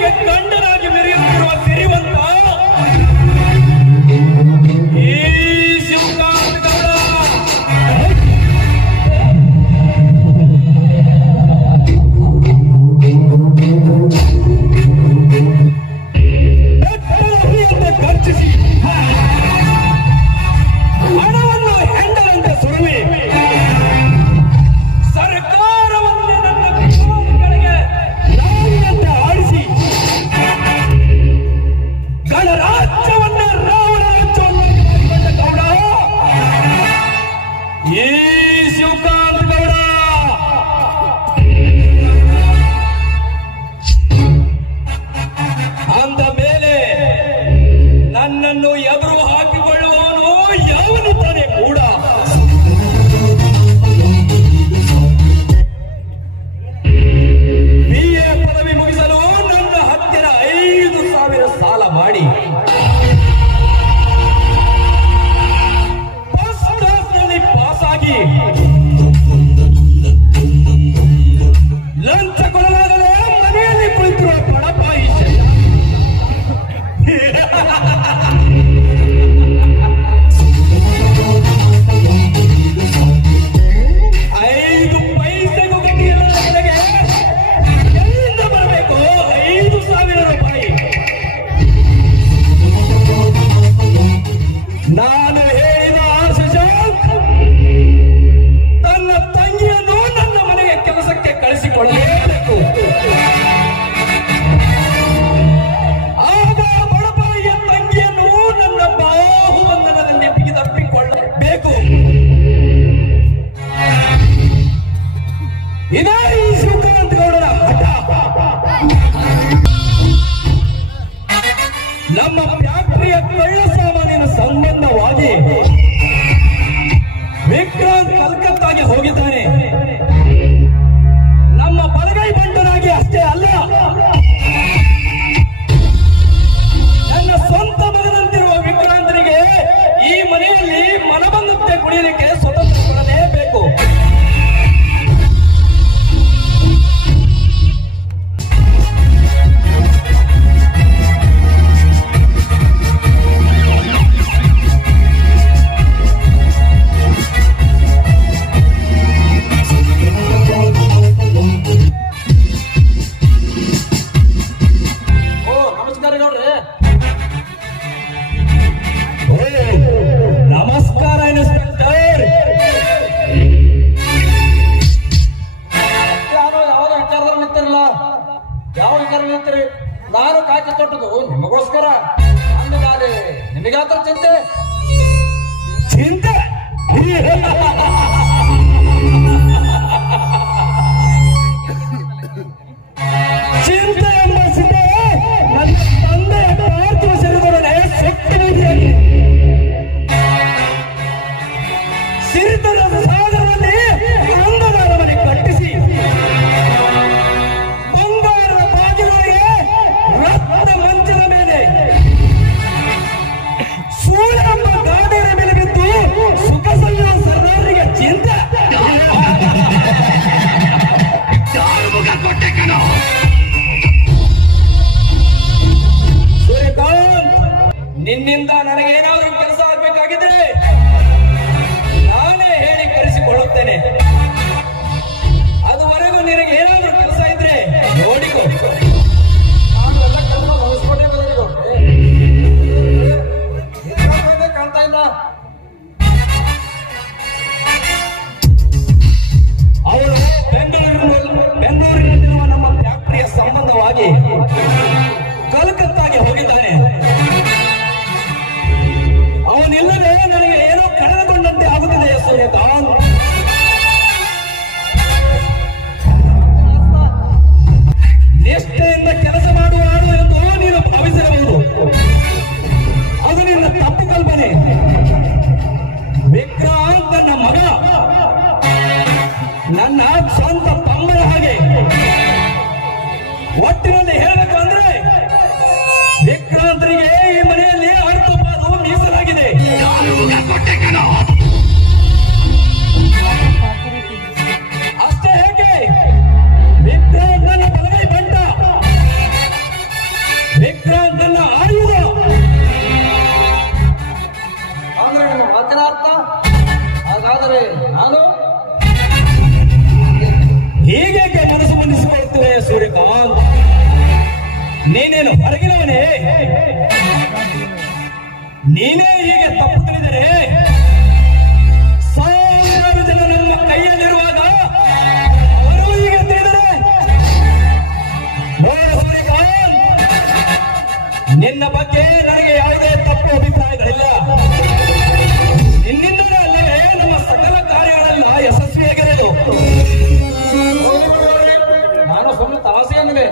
ಗಂಡನಾಗಿ ಮೆರೆಯುತ್ತಿರುವ ಸಿರಿವಂತ ಈ ಶಿವಕಾಂತ ಗೌಡ ಖರ್ಚಿಸಿ ಹಣವನ್ನು ಹೆಂಡರಂತೆ ಸುರುವಿ ಸರ್ಕಾರವನ್ನೇ ನನ್ನ ಪಿತಾಮಹಗಳಿಗೆ ರಾಣಿಯಂತೆ ಆಡಿಸಿ ಗಣರಾಜ್ಯವನ್ನ ರಾವಣ ರಾಜ್ಯವನ್ನಾಗಿ ಮಾಡಿಕೊಂಡ ಗೌಡ ಈ ಶಿವಕಾಂತ ಗೌಡ. ಅಂದ ಮೇಲೆ ನನ್ನನ್ನು ಎದುರು ಹಾಕಿಕೊಳ್ಳುವವನು ಯಾವನು ತಾನೇ ಕೂಡ. BA ಪದವಿ ಮುಗಿಸಲು ನನ್ನ ಹತ್ತಿರ 5,000 ಸಾಲ ಮಾಡಿ ಫಸ್ಟ್ ಕ್ಲಾಸ್ನಲ್ಲಿ ಪಾಸ್ ಆಗಿ ಲಂಚ ನಾನು ಹೇಳಿದ ಶಶಾಂಕ್ ತನ್ನ ತಂಗಿಯನ್ನು ನನ್ನ ಮನೆಗೆ ಕೆಲಸಕ್ಕೆ ಕಳಿಸಿಕೊಳ್ಳಲೇಬೇಕು. ಆಗ ಬಡಪಾಯಿಯ ತಂಗಿಯನ್ನು ನನ್ನ ಬಾಹುಬಂಧನದಲ್ಲಿ ಬಿಗಿದಪ್ಪಿಕೊಳ್ಳಬೇಕು. ಇದೇ ಈ ಶಿವಕಾಂತ ಗೌಡರ ಹಠ. ನಮ್ಮ ಫ್ಯಾಕ್ಟರಿಯ ಕಳ್ಳ ಸಾಮಾನಿನ ಸಂಬಂಧವಾಗಿ ವಿಕ್ರಾಂತ್ ಕಲ್ಕತ್ತಾಗೆ ಹೋಗಿದ್ದಾನೆ. ನಮ್ಮ ಬಲಗೈ ಬಂಟನಾಗಿ ಅಷ್ಟೇ ಅಲ್ಲ, ನನ್ನ ಸ್ವಂತ ಮಗನಂತಿರುವ ವಿಕ್ರಾಂತನಿಗೆ ಈ ಮನೆಯಲ್ಲಿ ಮನಬಂದಂತೆ ಕುಡಿಯಲಿಕ್ಕೆ ಸ್ವತಂತ್ರ ಕೊಡಲೇಬೇಕು. ನಮಸ್ಕಾರ ಇನ್ಸ್ಪೆಕ್ಟರ್. ಯಾವ್ದೋ ವಿಚಾರದಲ್ಲಿ ನಿಂತಿರಲ್ಲ, ಯಾವ ವಿಚಾರ ನಿಂತಿರಿ? ನಾನು ಕಾಯ್ದೆ ತೊಟ್ಟದು ನಿಮಗೋಸ್ಕರ. ಅಂದಾಲೆ ನಿಮಗಾತ್ರ ಚಿಂತೆ ಚಿಂತೆ ಚಿಂತೆ ಎಂಬ ಸಿದ್ದೆ ನನ್ನ ತಂದೆಯ ಪಾರ್ಥಿವ ಶರೀರದೊಡನೆ ಶಕ್ತಿ ನೀಡಿಯಾಗಿ ಸಿರಿತನದ ಸಾಗರದಲ್ಲಿ ಅಂಧಕಾರ ಮನೆ ಕಟ್ಟಿಸಿ ಬಂಗಾರದ ಬಾಗಿಲೊಳಗೆ ರತ್ನ ಮಂಚದ ಮೇಲೆ ಸೂರ್ಯ ಎಂಬ ಗಾಡಿಯ ಮೇಲೆ ಬಿದ್ದು ಸುಖ ಸಂಯಮ ಸರ್ದಾರರಿಗೆ ಚಿಂತೆ. ಸೂರ್ಯಕಾಂತ್, ನಿನ್ನಿಂದ ನನಗೇನಾದ್ರೂ ಕೆಲಸ ಆಗ್ಬೇಕಾಗಿದ್ರೆ ನಾನೇ ಹೇಳಿ ಕರೆಸಿಕೊಳ್ಳುತ್ತೇನೆ. ಅದುವರೆಗೂ ನಿನಗೆ ಏನಾದ್ರೂ ಕೆಲಸ ಇದ್ರೆ ನೋಡಿಕೊ. ನಾನು ಎಲ್ಲ ಕೆಲಸ ಮುಗಿಸ್ಕೊಂಡೇ ಬಂದಿದ್ದು ಕಾಣ್ತಾ ಇಲ್ಲ. ಅವರು ಬೆಂಗಳೂರಿನಲ್ಲಿರುವ ನಮ್ಮ ಫ್ಯಾಕ್ಟರಿಯ ಸಂಬಂಧವಾಗಿ ಕಲ್ಕತ್ತಾಗೆ ಹೋಗಿದ್ದಾನೆ. ಅವನಿಲ್ಲದೆ ನನಗೆ ಏನೋ ಕಳೆದುಕೊಂಡಂತೆ ಆಗುತ್ತಿದೆ ಸೂರ್ಯಕಾಂತ್. ನಿಷ್ಠೆಯಿಂದ ಕೆಲಸ ಮಾಡುವ ಎಂದು ನೀನು ಭಾವಿಸಿರಬಹುದು. ಅದು ನಿನ್ನ ತಪ್ಪು ಕಲ್ಪನೆ. ವಿಕ್ರಾಂತ್ ನನ್ನ ಮಗ, ನನ್ನ ಸ್ವಂತ ತಮ್ಮನ ಹಾಗೆ. ಒಟ್ಟಿನಲ್ಲಿ ಹೇಳಬೇಕಂದ್ರೆ ವಿಕ್ರಾಂತರಿಗೆ ಈ ಮನೆಯಲ್ಲಿ ಅರ್ಥಪಾದು ಮೀಸಲಾಗಿದೆ. ಅಷ್ಟೇ ಹೇಗೆ, ವಿಕ್ರಾಂತ್ ನನ್ನ ಬಲಗೈ ಬಂಟ, ವಿಕ್ರಾಂತ್ ನನ್ನ ಆಯುಧ. ಅಂದ್ರೆ ನಿಮ್ಮ ಮಾತಿನ ಅರ್ಥ ಹಾಗಾದರೆ ನಾನು ಹೀಗೇಕೆ ಮನಸ್ಸು ಬಂಧಿಸಿಕೊಳ್ಳುತ್ತೇವೆ ಸೂರ್ಯಕಾಂತ್? ನೀನೇನು ಹೊರಗಿನವನೇ? ನೀನೇ ಹೀಗೆ ತಪ್ಪು ತಿಳಿದರೆ ಸಾವಿರಾರು ಜನ ನಮ್ಮ ಕೈಯಲ್ಲಿರುವಾಗ ಅವರು ಹೀಗೆ ತಿಳಿದರೆ ಸೂರ್ಯಕಾಂತ್, ನಿನ್ನ ಬಗ್ಗೆ ನನಗೆ ಯಾವುದೇ ತಪ್ಪು ಅಭಿಪ್ರಾಯಗಳಿಲ್ಲ. ನಿನ್ನಿಂದಲೇ ಅಲ್ಲವೇ ನಮ್ಮ ಸಕಲ ಕಾರ್ಯಗಳೆಲ್ಲ ಯಶಸ್ವಿಯಾಗಿರಲು. ನಾನು ಸುಮ್ಮನೆ ತಮಾಸೆ ಅಂದಿದೆ.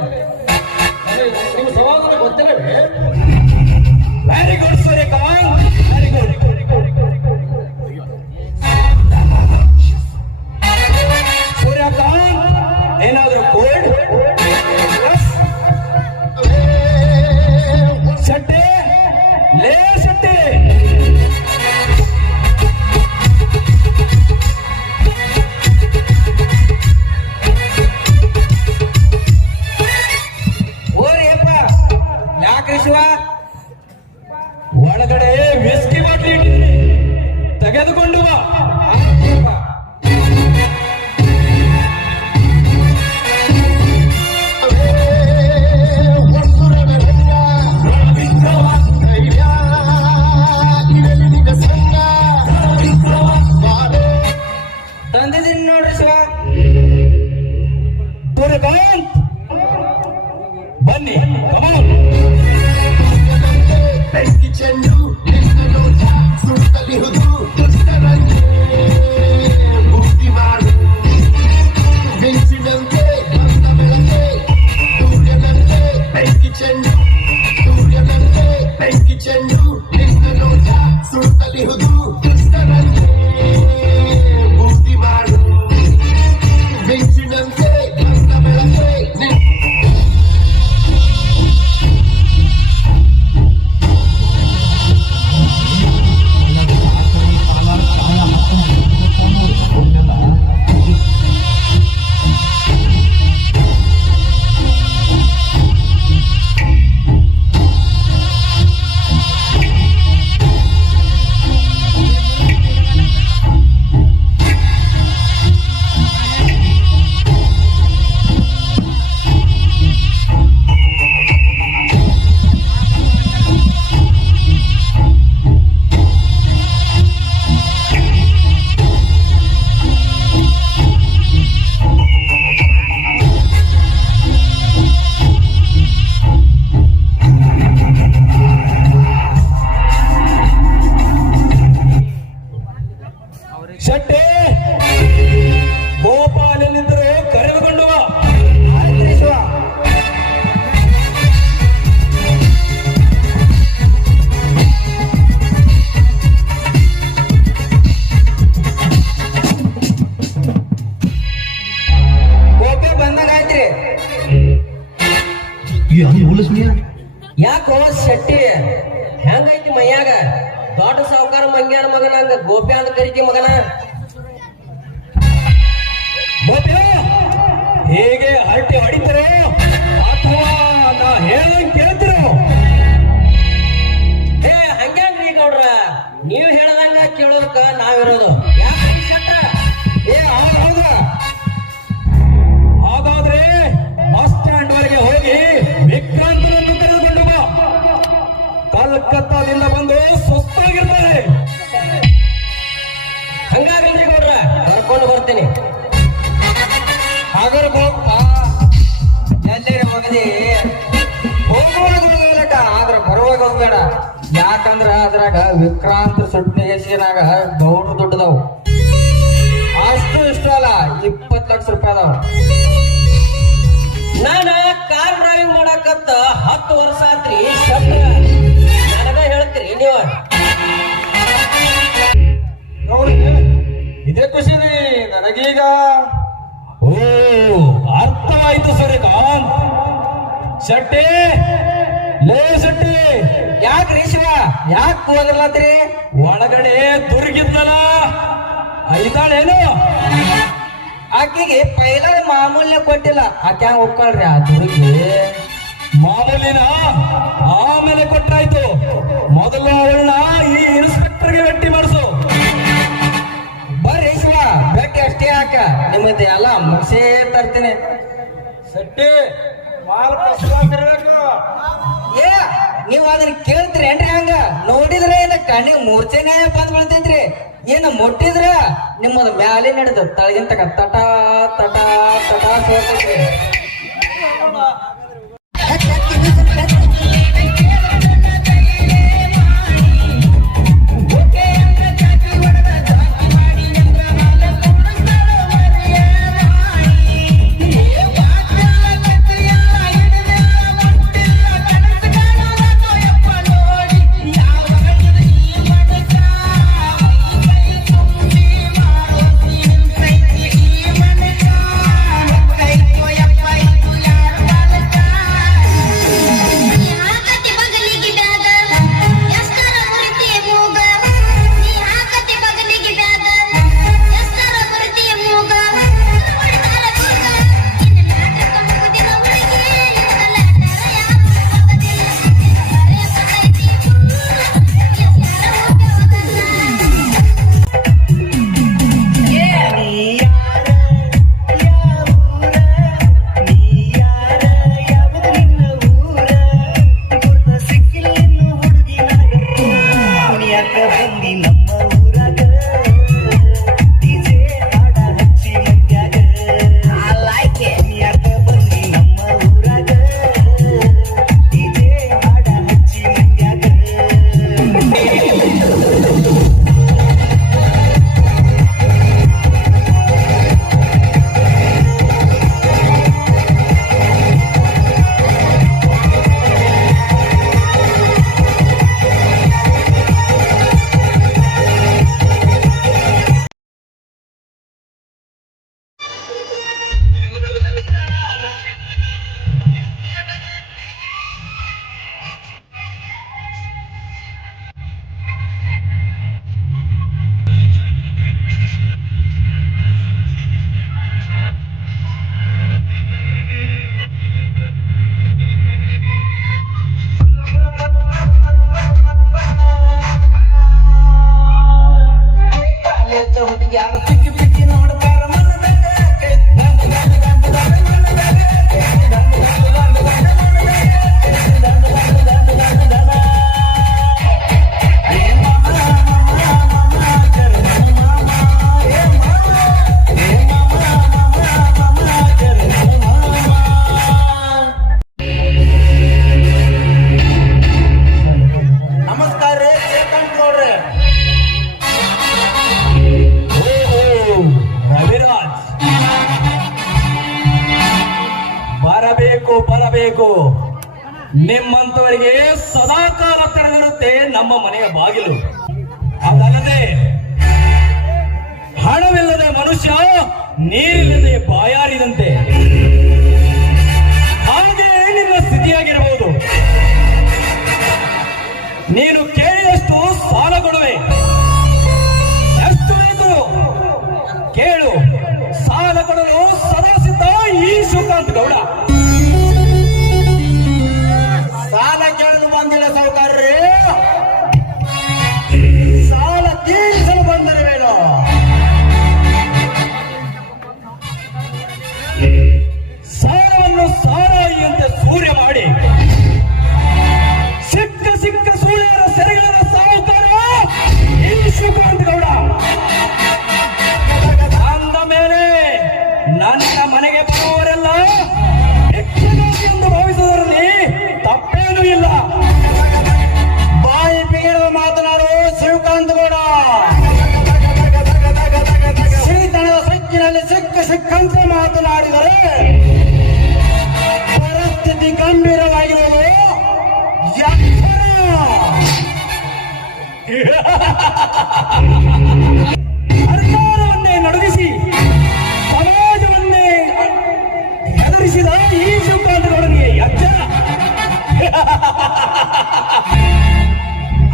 ನಿಮ್ಮ ಸವಾಲು ಗೊತ್ತಿಲ್ಲವೇ? Very good Suryakant, very good. Suryakant, ಏನಾದರೂ ಕೋಲ್ಡ್? ಶೆಟ್ಟಿ, ಲೇ ಶೆಟ್ಟಿ. ಓರಿಯಪ್ಪ, ಯಾಕ್ರಿ ಶಿವ? ಒಳಗಡೆ ವಿಸ್ಕಿ ಬಾಟ್ಲಿ ಇಟ್ಟಿದ್ದೀನಿ, ತೆಗೆದುಕೊಂಡು ಬಾ. ಆಯ್ತಪ್ಪ. Vamos, ಯಾಕೋ ಶೆಟ್ಟಿ ಹೆಂಗೈತಿ ಮೈಯಾಗ ದೊಡ್ಡ ಸಾವುಕಾರ ಮಂಗ್ಯಾನ ಮಗನ ಹಂಗ ಗೋಪಿ ಅಂತ ಕರಿತಿ ಮಗನ ಗೋಪ್ಯ ಹೇಗೆ ಹರಟೆ ಹೊಡಿತಿರೋ ಅಥವಾ ನಾ ಹೇಳ್ದಂಗೆ ಕೇಳ್ತಿರೋ? ಏ ಹಂಗ್ಯಾಂಗ್ರಿ ಗೌಡ್ರ ನೀವ್ ಹೇಳ್ದಂಗ ಕೇಳೋದಕ್ಕ ನಾವಿರೋದು ಯಾಕೆ ಶೆಟ್ರ? ಏ ಹೌದ ಹಾಗಾದ್ರೆ ಬಸ್ ಸ್ಟ್ಯಾಂಡ್ ವರೆಗೆ ಹೋಗಿ ವಿಕ್ರಾಂತನನ್ನು ಕರೆದುಕೊಂಡು ಬಾ. ಕಲ್ಕತ್ತಾದಿಂದ ಬಂದು ಸುಸ್ತಾಗಿರ್ತಾರೆ. ಹಂಗಾಗಲ್ರಿ ಗೌಡ್ರ ಕರ್ಕೊಂಡು ಬರ್ತೀನಿ. ಹಾಗಾದ್ರೆ ಹೋಗ್ತಾ ಎಲ್ಲೇ ಹೋಗಲಿ ಹೋಗೋಣ ಆದ್ರ ಬರುವಾಗ ಹೋಗ್ಬೇಡ. ಯಾಕಂದ್ರ ಅದ್ರಾಗ ವಿಕ್ರಾಂತ ಸುಟ್ನಿಗೆಸಿನಾಗ ಗೌಡ್ರು ದುಡ್ಡದವು ಅಷ್ಟು ಇಷ್ಟು ಅಲ್ಲ 20 ಲಕ್ಷ ರೂಪಾಯಿ ಅದಾವ. ನಾನ ಕಾರ್ ಡ್ರೈವಿಂಗ್ ಮಾಡಕತ್ತ 10 ವರ್ಷ ಆತ್ರಿ ಶೆಟ್ರ. ನನಗ ಹೇಳ್ತೀರಿ ನೀವು ಇದೇ ಖುಷಿ ನನಗೀಗ. ಓ ಅರ್ಥವಾಯ್ತು ಸೂರ್ಯಕಾಂತ್. ಶೆಟ್ಟಿ ಲೇ ಶೆಟ್ಟಿ, ಯಾಕ್ರಿ ಶಿವ ಯಾಕೆ ಹೋಗಲ್ಲತ್ರಿ? ಒಳಗಡೆ ದುರ್ಗಿದ್ಲಲ್ಲ ಐದಾಳೇನು? ಆಕೆಗೆ ಪೈಲ ಮಾಮೂಲ್ಯ ಕೊಟ್ಟಿಲ್ಲ. ಆಕೆ ಹೋಗ್ಕೊಳ್ರಿ ಆ ದುರ್ಗಿ. ಮಾಮೂಲಿನ ಆಮೇಲೆ ಕೊಟ್ಟಾಯ್ತು. ಮೊದಲು ಅವಳನ್ನ ಈ ಇನ್ಸ್ಪೆಕ್ಟರ್ಗೆ ಭೇಟಿ ಮಾಡಿಸು. ಬರ್ರಿ ಶಿವ ಭೇಟಿ ಅಷ್ಟೇ ಹಾಕ ನಿಮ್ಮದು ಎಲ್ಲ ಮುಗಿಸೇ ತರ್ತೀನಿ. ಶೆಟ್ಟಿ ಮಾಲ್ ಕಸ್ಕೊಂತಿರ್ಬೇಕು. ಏ ನೀವ್ ಅದನ್ನ ಕೇಳ್ತೀರಿ ಏನ್ರಿ? ಹಂಗ ನೋಡಿದ್ರೆ ಏನ ಕಣ್ಣಿಗೆ ಮೂರ್ಛೆನೇ ಬಂದ್ ಬೀಳ್ತೈತ್ರಿ. ಏನ ಮುಟ್ಟಿದ್ರ ನಿಮ್ಮದ ಮ್ಯಾಲೆ ನಡೆದ ತಳಗಿಂತ ತಟ ತಟ ತಟ ಸೋರ್ತೈತ್ರಿ. ಬರಬೇಕು. ನಿಮ್ಮಂತವರಿಗೆ ಸದಾಕಾಲ ತೆರೆದಿರುತ್ತೆ ನಮ್ಮ ಮನೆಯ ಬಾಗಿಲು. ಅದಲ್ಲದೆ ಹಣವಿಲ್ಲದೆ ಮನುಷ್ಯ ನೀರಿಲ್ಲದೆ ಬಾಯಾರಿದಂತೆ ಹಾಗೆ ನಿನ್ನ ಸ್ಥಿತಿಯಾಗಿರಬಹುದು. ನೀನು ಕೇಳಿದಷ್ಟು ಸಾಲ ಕೊಡುವೆ. ಎಷ್ಟು ಬೇಕು ಕೇಳು, ಸಾಲ ಕೊಡಲು ಸದಾ ಸಿದ್ಧ ಈ ಶಿವಕಾಂತ್ ಗೌಡ. ಸಾಲ ಕೇಳಲು ಬಂದಿಲ್ಲ ಸಾಹುಕಾರ್ರಿ, ಸಾಲ ತೀರಿಸಲು ಬಂದಿರುವೇನು. ಸಾಲವನ್ನು ಸಾರಾಯಿಯಂತೆ ಸೂರ್ಯ ಮಾಡಿ ಸಿಕ್ಕ ಸೂರ್ಯರ ಸೆರೆಗಳ ಸಾಹುಕಾರ ಈ ಶಿವಕಾಂತ್ ಗೌಡ. ಅಂದ ಮೇಲೆ ನನ್ನ ಮನೆಗೆ ಬರುವವರೆಲ್ಲ ಭಿಕ್ಷುಕಾಂತಿ ಎಂದು ಭಾವಿಸುವುದರಲ್ಲಿ ತಪ್ಪೇನೂ ಇಲ್ಲ. ಬಾಯಿ ಬೀಳುವ ಮಾತನಾಡು ಶಿವಕಾಂತ್ ಗೌಡ. ಸಿರಿತನದ ಸಕ್ಕಿನಲ್ಲಿ ಸಿಕ್ಕಂತೆ ಮಾತನಾಡಿದರೆ ಪರಿಸ್ಥಿತಿ ಗಂಭೀರವಾಗಿರುವುದು ಸರ್ಕಾರವನ್ನೇ ನಡುಗಿಸಿ ಸಮಾಜವನ್ನೇ ಹೆದರಿಸಿದ ಈ ಶಿವಕಾಂತ್ ಗೌಡನಿಗೆ ಎಚ್ಚರ.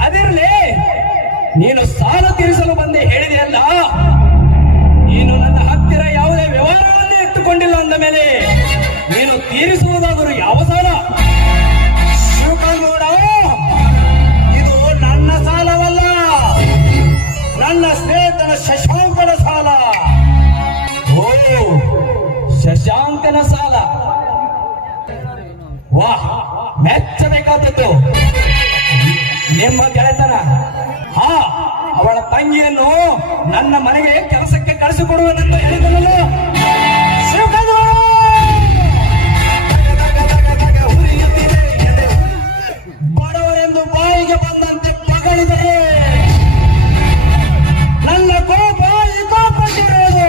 ಅದಿರಲಿ, ನೀನು ಸಾಲ ತೀರಿಸಲು ಬಂದೆ ಹೇಳಿದೆಯಲ್ಲ, ನೀನು ನನ್ನ ಹತ್ತಿರ ಯಾವುದೇ ವ್ಯವಹಾರವನ್ನೇ ಇಟ್ಟುಕೊಂಡಿಲ್ಲ ಅಂದ ಮೇಲೆ ನೀನು ತೀರಿಸುವುದಾದರೂ ಯಾವ ಸಾಲ? ಶಿವಕಾಂತ್ ಗೌಡ, ಇದು ನನ್ನ ಸಾಲವಲ್ಲ, ನನ್ನ ಸ್ನೇಹಿತನ ಶಶಾಂಕನ ಸಾಲ. ಓ, ಶಶಾಂಕನ ಸಾಲ. ವಾಹ್, ಮೆಚ್ಚಬೇಕಾದದ್ದು ನಿಮ್ಮ ಗೆಳೆತನ. ಹಾ, ಅವಳ ತಂಗಿಯನ್ನು ನನ್ನ ಮನೆಗೆ ಕೆಲಸಕ್ಕೆ ಕಳಿಸಿಕೊಡುವನೆಂದು ಹೇಳಿದನಲ್ಲ ಶಿವಕಾಂತ್ ಗೌಡ, ಬಡವರೆಂದು ಬಾಯಿಗೆ ಬಂದಂತೆ ಪಗಳಿದರೆ ನನ್ನ ಕೋಪ ಈ ಕೋಪಕ್ಕಿರೋದು.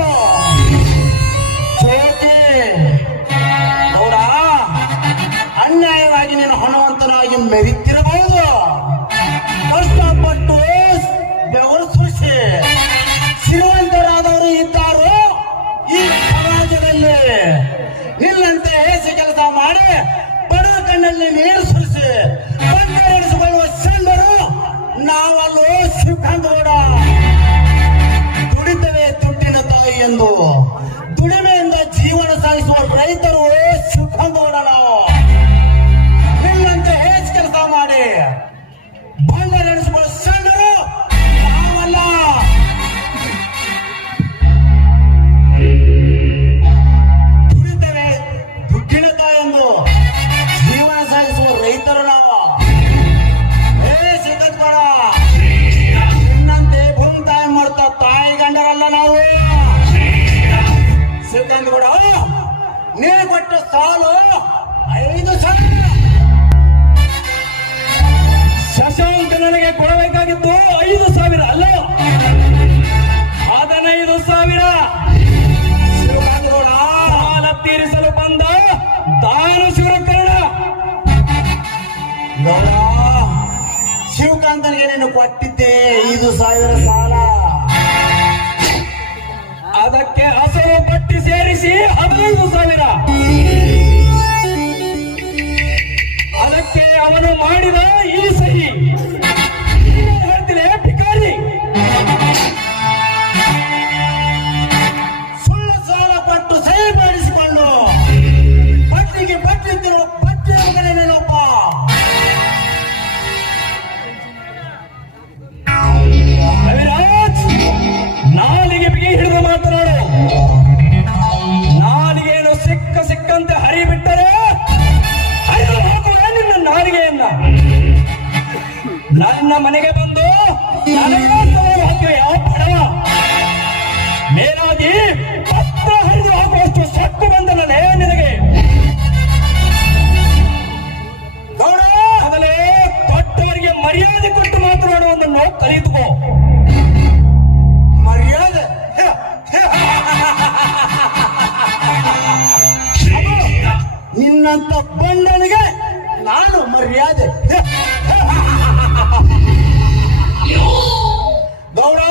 ಜೋಕೆ ಗೌಡ, ಅನ್ಯಾಯವಾಗಿ ನೀನು ಹಣವಂತನಾಗಿ ಮೆರಿತಿರಬಹುದು. ಕಷ್ಟಪಟ್ಟು ಬೆವರು ಸುರಿಸಿ ಶ್ರೀಮಂತರಾದವರು ಇದ್ದಾರೋ ಈ ಸಮಾಜದಲ್ಲಿ. ನಿನ್ನಂತೆ ಹೇಸಿ ಕೆಲಸ ಮಾಡಿ ಬಡವ ಕಣ್ಣಲ್ಲಿ ನೀರು ಸುರಿಸಿ ನಡೆಸಿಕೊಳ್ಳುವ ಚಂದರು ನಾವಲ್ಲೋ ಶಿವಕಾಂತ್ ಗೌಡ. ದುಡಿತವೇ ದುಡ್ಡಿನ ತಾಯಿ ಎಂದು ದುಡಿಮೆಯಿಂದ ಜೀವನ ಸಾಗಿಸುವ ರೈತರು ಶಿವಕಾಂತ್ ಗೌಡ. ನಾವು ನಿನ್ನಂತೆ ಹೇಸಿ ಕೆಲಸ ಮಾಡಿ ಬಂದ ನಡೆಸಿಕೊಳ್ಳುವ ಚಂದರು ನಾವಲ್ಲ. ದುಡಿತವೇ ದುಡ್ಡಿನ ತಾಯಿ ಎಂದು ಜೀವನ ಸಾಗಿಸುವ ರೈತರು ನಾವು. ಶಿವಕಾಂತ್ ಗೌಡ, ನಿನ್ನಂತೆ ಭೂಮಿ ತಾಯಿ ಮಾಡ್ತಾ ತಾಯಿ ಗಂಡರಲ್ಲ ನಾವು. ಶಿವಕಾಂತ್ ಗೌಡ, ನೀನು ಕೊಟ್ಟ ಸಾಲು 5,000. ಶಶಾಂಕ ನನಗೆ ಕೊಡಬೇಕಾಗಿತ್ತು 5,000 ಅಲ್ಲ, 15,000. ಶಿವಕಾಂತ್ ಗೌಡ, ಸಾಲ ತೀರಿಸಲು ಬಂದ ದಾನಶೂರ ಕರ್ಣ. ಗೌಡ, ಶಿವಕಾಂತನಿಗೆ ನೀನು ಕೊಟ್ಟಿದ್ದೆ 5,000 ಸಾಲ. ಅದಕ್ಕೆ ಹಸರು ಪಟ್ಟಿ ಸೇರಿಸಿ 15,000. ಅದಕ್ಕೆ ಅವನು ಮಾಡಿದ ಈ ಸಹಿ ಹೇಳ್ತಿಲೆ ಭಿಕಾರಿ. ಸುಳ್ಳು ಸಾಲ ಪಟ್ಟು ಸಹಿ ಮಾಡಿಸಿಕೊಂಡು ಬಡ್ಡಿಗೆ ಬಡ್ಡಿ ತಿರುವ ಬಡ್ಡಿ ಮಗನೇ ನೀನೊಬ್ಬ. ರವಿರಾಜ್, ನಾಲಿಗೆ ಬಿಗಿ ಹಿಡಿದು ಮಾತನಾಡು. ನಾಲಿಗೆಯನ್ನು ಸಿಕ್ಕಂತೆ ಹರಿಬಿಟ್ಟರೆ ಹರಿದು ಹಾಕುವ ನಿನ್ನ ನಾಲಿಗೆಯನ್ನ. ನನ್ನ ಮನೆಗೆ ಬಂದು ನನಗೆ ಹಾಕುವ ಯಾವ ಬಡವ ಮೇಲಾಗಿ ಪತ್ರ ಹರಿದು ಹಾಕುವಷ್ಟು ಸಕ್ಕು ಬಂದನೇ ನಿನಗೆ. ಗೌಡ, ಮೊದಲೇ ದೊಡ್ಡವರಿಗೆ ಮರ್ಯಾದೆ ಕೊಟ್ಟು ಮಾತನಾಡುವುದನ್ನು ಕಲಿತುಕೋ. ಮರ್ಯಾದೆ ನಿನ್ನಂತ ಬಂಡನಿಗೆ ನಾನು ಮರ್ಯಾದೆ. ಗೌಡ,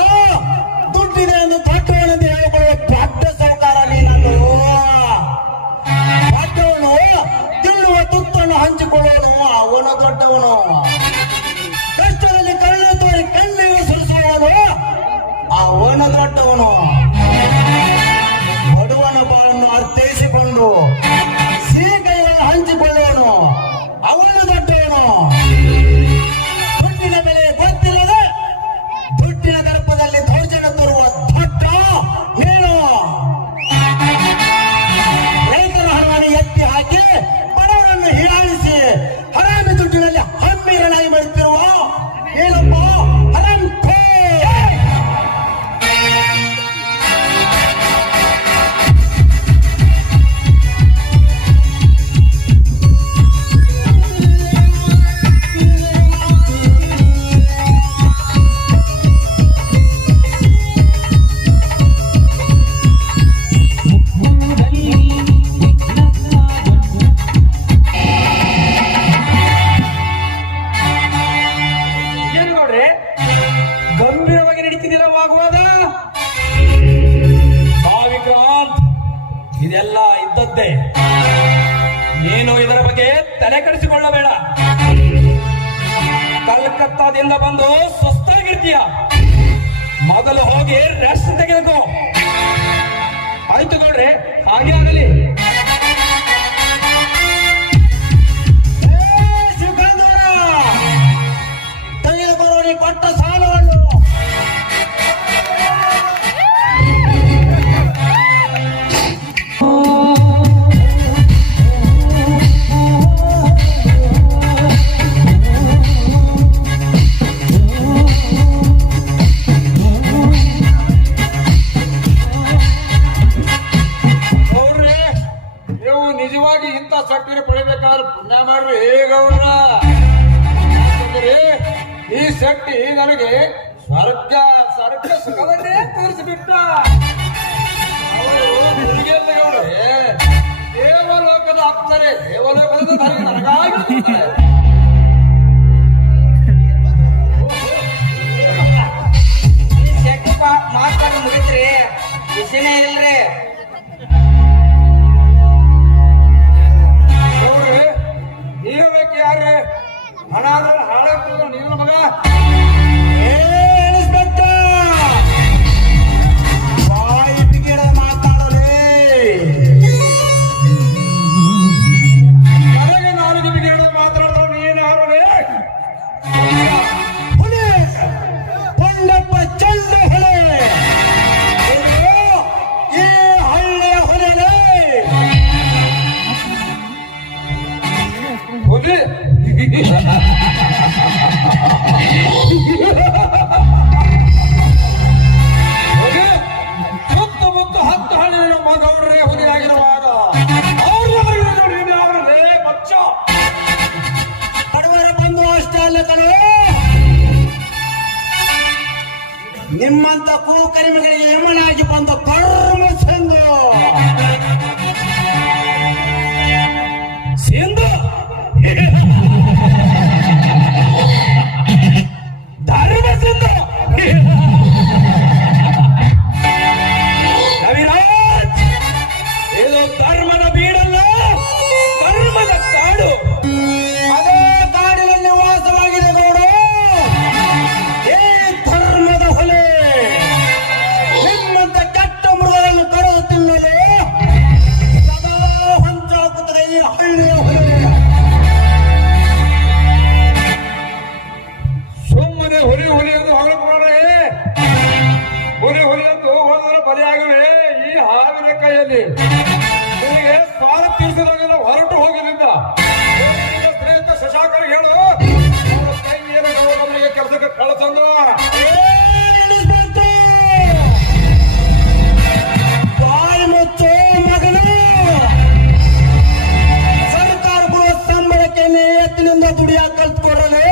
ದುಡ್ಡಿದೆ ಎಂದು ದೊಡ್ಡವನೆಂದು ಹೇಳಿಕೊಳ್ಳುವ ದೊಡ್ಡ ಸರ್ಕಾರ ನೀನದು. ದೊಡ್ಡವನು ತಿನ್ನುವ ತುತ್ತನ್ನು ಹಂಚಿಕೊಳ್ಳೋನು ಅವನು ದೊಡ್ಡವನು. ಅವನ ದೊಡ್ಡವನು, ಬಡವನ ಬಾಳನ್ನು ಅರ್ಥೈಸಿಕೊಂಡು ಸಿಹಿಕೈಗಳನ್ನು ಹಂಚಿಕೊಳ್ಳುವನು, ಅವನು ದೊಡ್ಡವನು. ದುಡ್ಡಿನ ಬೆಲೆ ಗೊತ್ತಿಲ್ಲದೆ ದುಡ್ಡಿನ ದರ್ಪದಲ್ಲಿ ದೌರ್ಜನ್ಯ ತರುವ ದೊಡ್ಡ ನೀನು. ರೈತರ ಹಣವನ್ನು ಎತ್ತಿ ಹಾಕಿ ಬಡವರನ್ನು ಹೀಯಾಳಿಸಿ ಹರಾಮಿ ದುಡ್ಡಿನಲ್ಲಿ ಹಮ್ಮಿರನಾಗಿ ಮಾಡುತ್ತಿರುವ ಏನಪ್ಪ ಹರಾಮ್ ಖೋರ್. ಏನು ನೋಡ್ರಿ ಗಂಭೀರವಾಗಿ ನಡೀತಿದ್ದೀರ ವಾಗ್ವಾದ? ವಿಕ್ರಾಂತ್, ಇದೆಲ್ಲ ಇದ್ದದ್ದೇ. ನೀನು ಇದರ ಬಗ್ಗೆ ತಲೆ ಕೆಡಿಸಿಕೊಳ್ಳಬೇಡ. ಕಲ್ಕತ್ತಾದಿಂದ ಬಂದು ಸ್ವಸ್ಥಾಗಿರ್ತೀಯ. ಮೊದಲು ಹೋಗಿ ರೆಸ್ಟ್ ತೆಗೆದುಕೋ. ಆಯ್ತು ಗೌಡ್ರೆ, ಹಾಗೆ ಆಗಲಿ. ತೆಗೆದುಕೊಳ್ಳಿ ಕೊಟ್ಟ ಸಾಲವನ್ನು. ಗೌಡ್ರೆ, ನೀವು ನಿಜವಾಗಿ ಇಂಥ ಸರ್ಟಿಫಿಕೇಟ್ ಪಡಿಬೇಕಾದ್ರೆ ಪುಣ್ಯ ಮಾಡ್ರಿ ಗೌಡ್ರ. ಯಾಕಂದ್ರೆ ಈ ಶಕ್ತಿ ನನಗೆ ಸ್ವರ್ಗ ಸುಖವನ್ನೇ ತೋರಿಸಿಬಿಟ್ಟ. ಅವರು ಹುಡುಗಿಯಲ್ಲ ಗೌಡ್ರೆ, ದೇವಲೋಕದ ಅಪ್ಸರೆ, ದೇವಲೋಕದ ನನಗಾಗಿ ಕೊಡ್ತಾರೆ. ಮಾತಾಡಿ ಮುಗಿತ್ರಿ, ವಿಷಯನೇ ಇಲ್ರಿ. ಗೌಡ್ರೆ, ನೀವು ಬೇಕೆ ಯಾರೇ ಹಣ ಅಂದ್ರೆ ಹಾಳಾಗ್ತದ ನೀವು ಮಗ. ಬಾಯಿ ಬಿಗಿಡ ಮಾತಾಡೋದೇ. ನನಗೆ ನಾನು ನಿಮಗೆ ಹೇಳೋದು ಮಾತಾಡೋದು ನೀನು ಯಾರೇ? ಹುಲಿ ಪೊಂಡಪ್ಪ ಚಂದ ಹುಲಿ. ಇದು ಈ ಹಳ್ಳಿಯ ಹುಲಿನೇ. ಹುಲಿ ಹುಲಿ ಸುತ್ತಮುತ್ತ 10 ಹಳ್ಳಿ ನಮ್ಮ ಗೌಡ್ರೆ ಹುಲಿ ಆಗಿರುವಾಗ ಅವ್ರೇ ಮಚ್ಚ. ಬಡವರ ಬಂದು ಅಷ್ಟೇ ಅಲ್ಲ ಕಣೋ, ನಿಮ್ಮಂತ ಕೂಕರಿಮೆಗಳಿಗೆ ಯಮನಾಗಿ ಬಂದ ಕರ್ಮ ಸಂದು. ಸಿಂಧು ಧರ್ಮ ಸಿಂಧು ರವಿರಾಜ್, ಇದು ಧರ್ಮದ ಬೀಡಲ್ಲ, ಧರ್ಮದ ಕಾಡು. ಅದೇ ಕಾಡಿನಲ್ಲಿ ವಾಸವಾಗಿದೆ ಗೌಡು ಈ ಧರ್ಮದ ಹೊಲೆ. ನಿಮ್ಮಂತ ಕೆಟ್ಟ ಮೃಗಗಳನ್ನು ಕರೆದು ತಿನ್ನಲು ಸದಾ ಹೊಂಚಾಕುತ್ತದೆ ಈ ಹಳ್ಳಿಯ ಹೊಲೆ. ಸುಮ್ಮನೆ ಹುಲಿ ಹುಲಿ ಎಂದು ಹೊಗಳೇ ಹುಲಿ ಹುಲಿ ಎಂದು ಹೋದರೆ ಬಲಿಯಾಗವೆ ಈ ಹಾವಿನ ಕೈಯಲ್ಲಿ. ನಿನಗೆ ಸಾಲ ತೀರಿಸಿದಾಗ ಹೊರಟು ಹೋಗಲಿಲ್ಲ. ಶ್ರೇಷ್ಠ ಶಶಾಕರ್ ಹೇಳು, ಅವರ ತಂಗಿಯನ್ನು ಗೌರವನಿಗೆ ಕೆಲಸಕ್ಕೆ ಕಳಿಸಂದು. ಬಾಯಿ ಮುಚ್ಚೋ ಮಗನು. ಸರ್ಕಾರ ಕೊಡುವ ಸಂಬಳಕ್ಕೆ ಎತ್ತಿನಿಂದ ದುಡಿಯಾಕ ಕಲ್ತ್ಕೊಡಲೇ.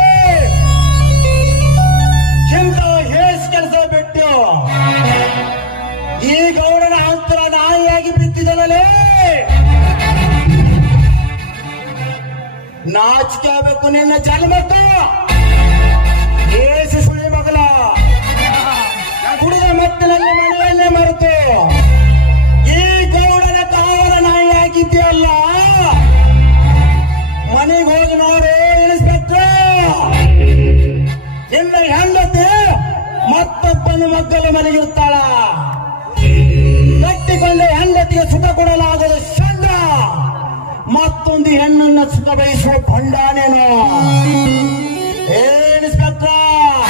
ಇಂಥ ಹೇಸ್ ಕೆಲಸ ಬಿಟ್ಟು ಈ ಗೌಡನ ಅಂತರ ನಾಯಿಯಾಗಿ ಬಿದ್ದಿದನಲೇ. ನಾಚಿಕೆ ಆಗಬೇಕು ನಿನ್ನ ಜನ್ಮಕ್ಕ. ಏಸು ಸುಳಿ ಮಗಲ ಕುಡಿದ ಮತ್ತಿನಲ್ಲಿ ಮನೆಯಲ್ಲೇ ಮರೆತು ಈ ಗೌಡನ ಕಾವಲ ನಾಯಿಯಾಗಿದ್ದೀಯಲ್ಲ. ಮನೆಗೆ ಹೋಗಿ ನೋಡು ಇನ್ಸ್ಪೆಕ್ಟರ್, ನಿನ್ನ ಹೆಂಡತಿ ಮತ್ತೊಬ್ಬನ ಹೆಣ್ಣನ್ನು ಮಗ್ಗಲು ಮಲಗಿರುತ್ತಾಳ. ಕಟ್ಟಿಕೊಂಡ ಹೆಂಡತಿಗೆ ಸುಖ ಕೊಡಲಾಗದ ಷಂಡ, ಮತ್ತೊಂದು ಹೆಣ್ಣನ್ನು ಸುಖ ಬಯಸುವ ಭಂಡಾನೇನು? ಇನ್ಸ್ಪೆಕ್ಟರ್,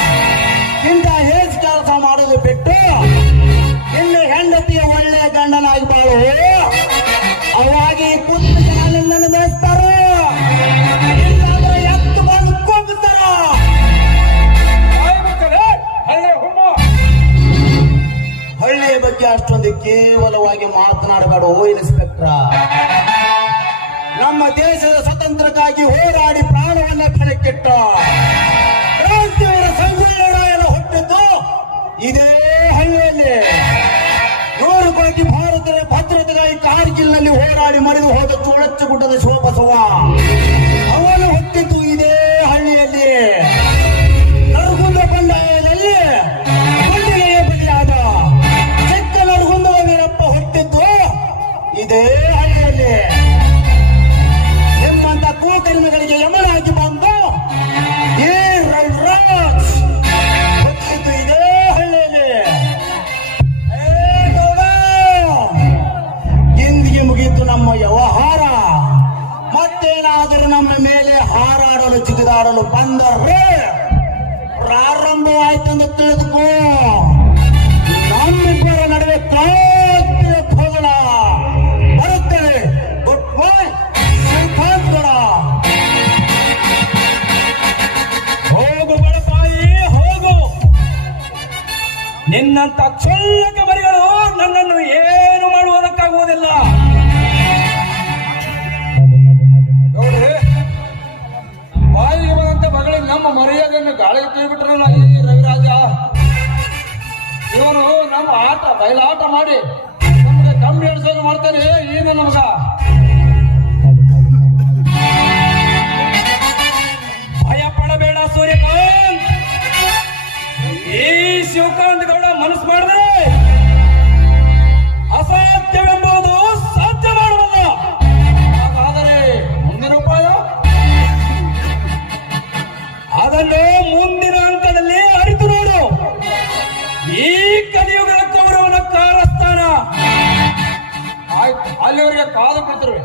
ಇಂಥ ಹೇಸ್ ಕೆಲಸ ಮಾಡೋದು ಬಿಟ್ಟು ಇನ್ನು ಹೆಂಡತಿಯ ಒಳ್ಳೆಯ ಗಂಡನಾಗಿ ಬಾಳು. ಅವಾಗಿ ಕುತ್ತ ಜನ ನಡೆಸ್ತಾರ, ಇಲ್ಲಾಂದ್ರೆ ಎತ್ತು ಬಂದು ಕೂಗುತ್ತಾರ. ಹಳ್ಳಿಯ ಬಗ್ಗೆ ಅಷ್ಟೊಂದು ಕೇವಲವಾಗಿ ಮಾತನಾಡಬೇಡ ಓ ಇನ್ಸ್ಪೆಕ್ಟರ್. ನಮ್ಮ ದೇಶದ ಸ್ವಾತಂತ್ರ್ಯಕ್ಕಾಗಿ ಹೋರಾಡಿ ಪ್ರಾಣವನ್ನ ಬೆಳಕಿಟ್ಟ ಕ್ರಾಂತಿಯವರ ಸಂಗೊಳ್ಳ ಹುಟ್ಟಿದ್ದು ಇದೇ ಹಳ್ಳಿಯಲ್ಲಿ. 100 ಕೋಟಿ ಭಾರತದ ಭದ್ರತೆಗಾಗಿ ಕಾರ್ಗಿಲ್ನಲ್ಲಿ ಹೋರಾಡಿ ಮಡಿದು ಹೋದ ಚೋಳಚ್ಚ ಗುಡ್ಡದ ಶಿವಬಸವ ಅವನು ಹುಟ್ಟಿದ್ದು ಇದೇ ಹಳ್ಳಿಯಲ್ಲಿ. ನರಗುಂದ ಬಂಡಾಯದಲ್ಲಿ ಗುಂಡಿಗೆಯ ಬಲಿಯಾದ ಚಿಕ್ಕ ನರಗುಂದದ ವೀರಪ್ಪ ಹುಟ್ಟಿದ್ದು ಇದೇ ಹಳ್ಳಿಯಲ್ಲಿ. ನಿಮ್ಮಂತ ಕೂಕರಿಮೆಗಳಿಗೆ ಯಮನಾಗಿ ಬಂದು ಈ ರವಿರಾಜ್ ಹುಟ್ಟಿದ್ದು ಇದೇ ಹಳ್ಳಿಯಲ್ಲಿ. ಇಂದಿಗೆ ಮುಗಿಯಿತು ನಮ್ಮ ವ್ಯವಹಾರ. ಮತ್ತೇನಾದರೂ ನಮ್ಮ ಮೇಲೆ ಹಾರಾಡಲು ಜಿಗಿದಾಡಲು ಬಂದರೆ ಪ್ರಾರಂಭವಾಯ್ತೆಂದು ತಿಳಿದುಕೋ. ನಮ್ಮಿಬ್ಬರ ನಡುವೆ ಕಾತಿರ ಹೋಗಲ ಬರುತ್ತೇವೆ. Good bye Srikanthagowda. ಹೋಗು ಬಡಪಾಯಿ ಹೋಗು. ನಿನ್ನಂತ ಚೊಲ್ಲಕ ಮರಿಗಳು ನನ್ನನ್ನು ಏನು ಮಾಡುವುದಕ್ಕಾಗುವುದಿಲ್ಲ. ನೋಡ್ರಿ, ಬಾಯಿಗೆ ಬಂದಂತೆ ಮಗಳಿಗೆ ನಮ್ಮ ಮರ್ಯಾದೆಯನ್ನು ಗಾಳಿ ಬಿಟ್ರಲ್ಲ ಈ ರವಿರಾಜ. ಇವನು ನಮ್ಮ ಆಟ ಬಯಲಾಟ ಮಾಡಿ ನಮ್ಗೆ ಕಮ್ಮಿ ಎಣಿಸೋದು ಮಾಡ್ತಾನೆ. ಏನು ನಮಗ ಭಯ ಪಡಬೇಡ ಸೂರ್ಯಕಾಂತ್. ಈ ಶಿವಕಾಂತ್ ಗೌಡ ಮನಸ್ಸು ಮಾಡಿದ್ರೆ ಅಸಾಧ್ಯವೆಂಬುದು ಸಾಧ್ಯ ಮಾಡುವಲ್ಲ. ಹಾಗಾದರೆ ಮುಂದಿನ ಉಪಾಯ ಅದನ್ನು ಮುಂದಿನ ಹಂತದಲ್ಲಿ ಅರಿತು ನೋಡು. ಈ ಕಲಿಯುಗದ ಕೌರವನ ಕಾರಸ್ಥಾನ. ಆಯ್ತು, ಅಲ್ಲಿವರೆಗೆ ಕಾದು ಬಿಡ್ತಿರ್ವಿ.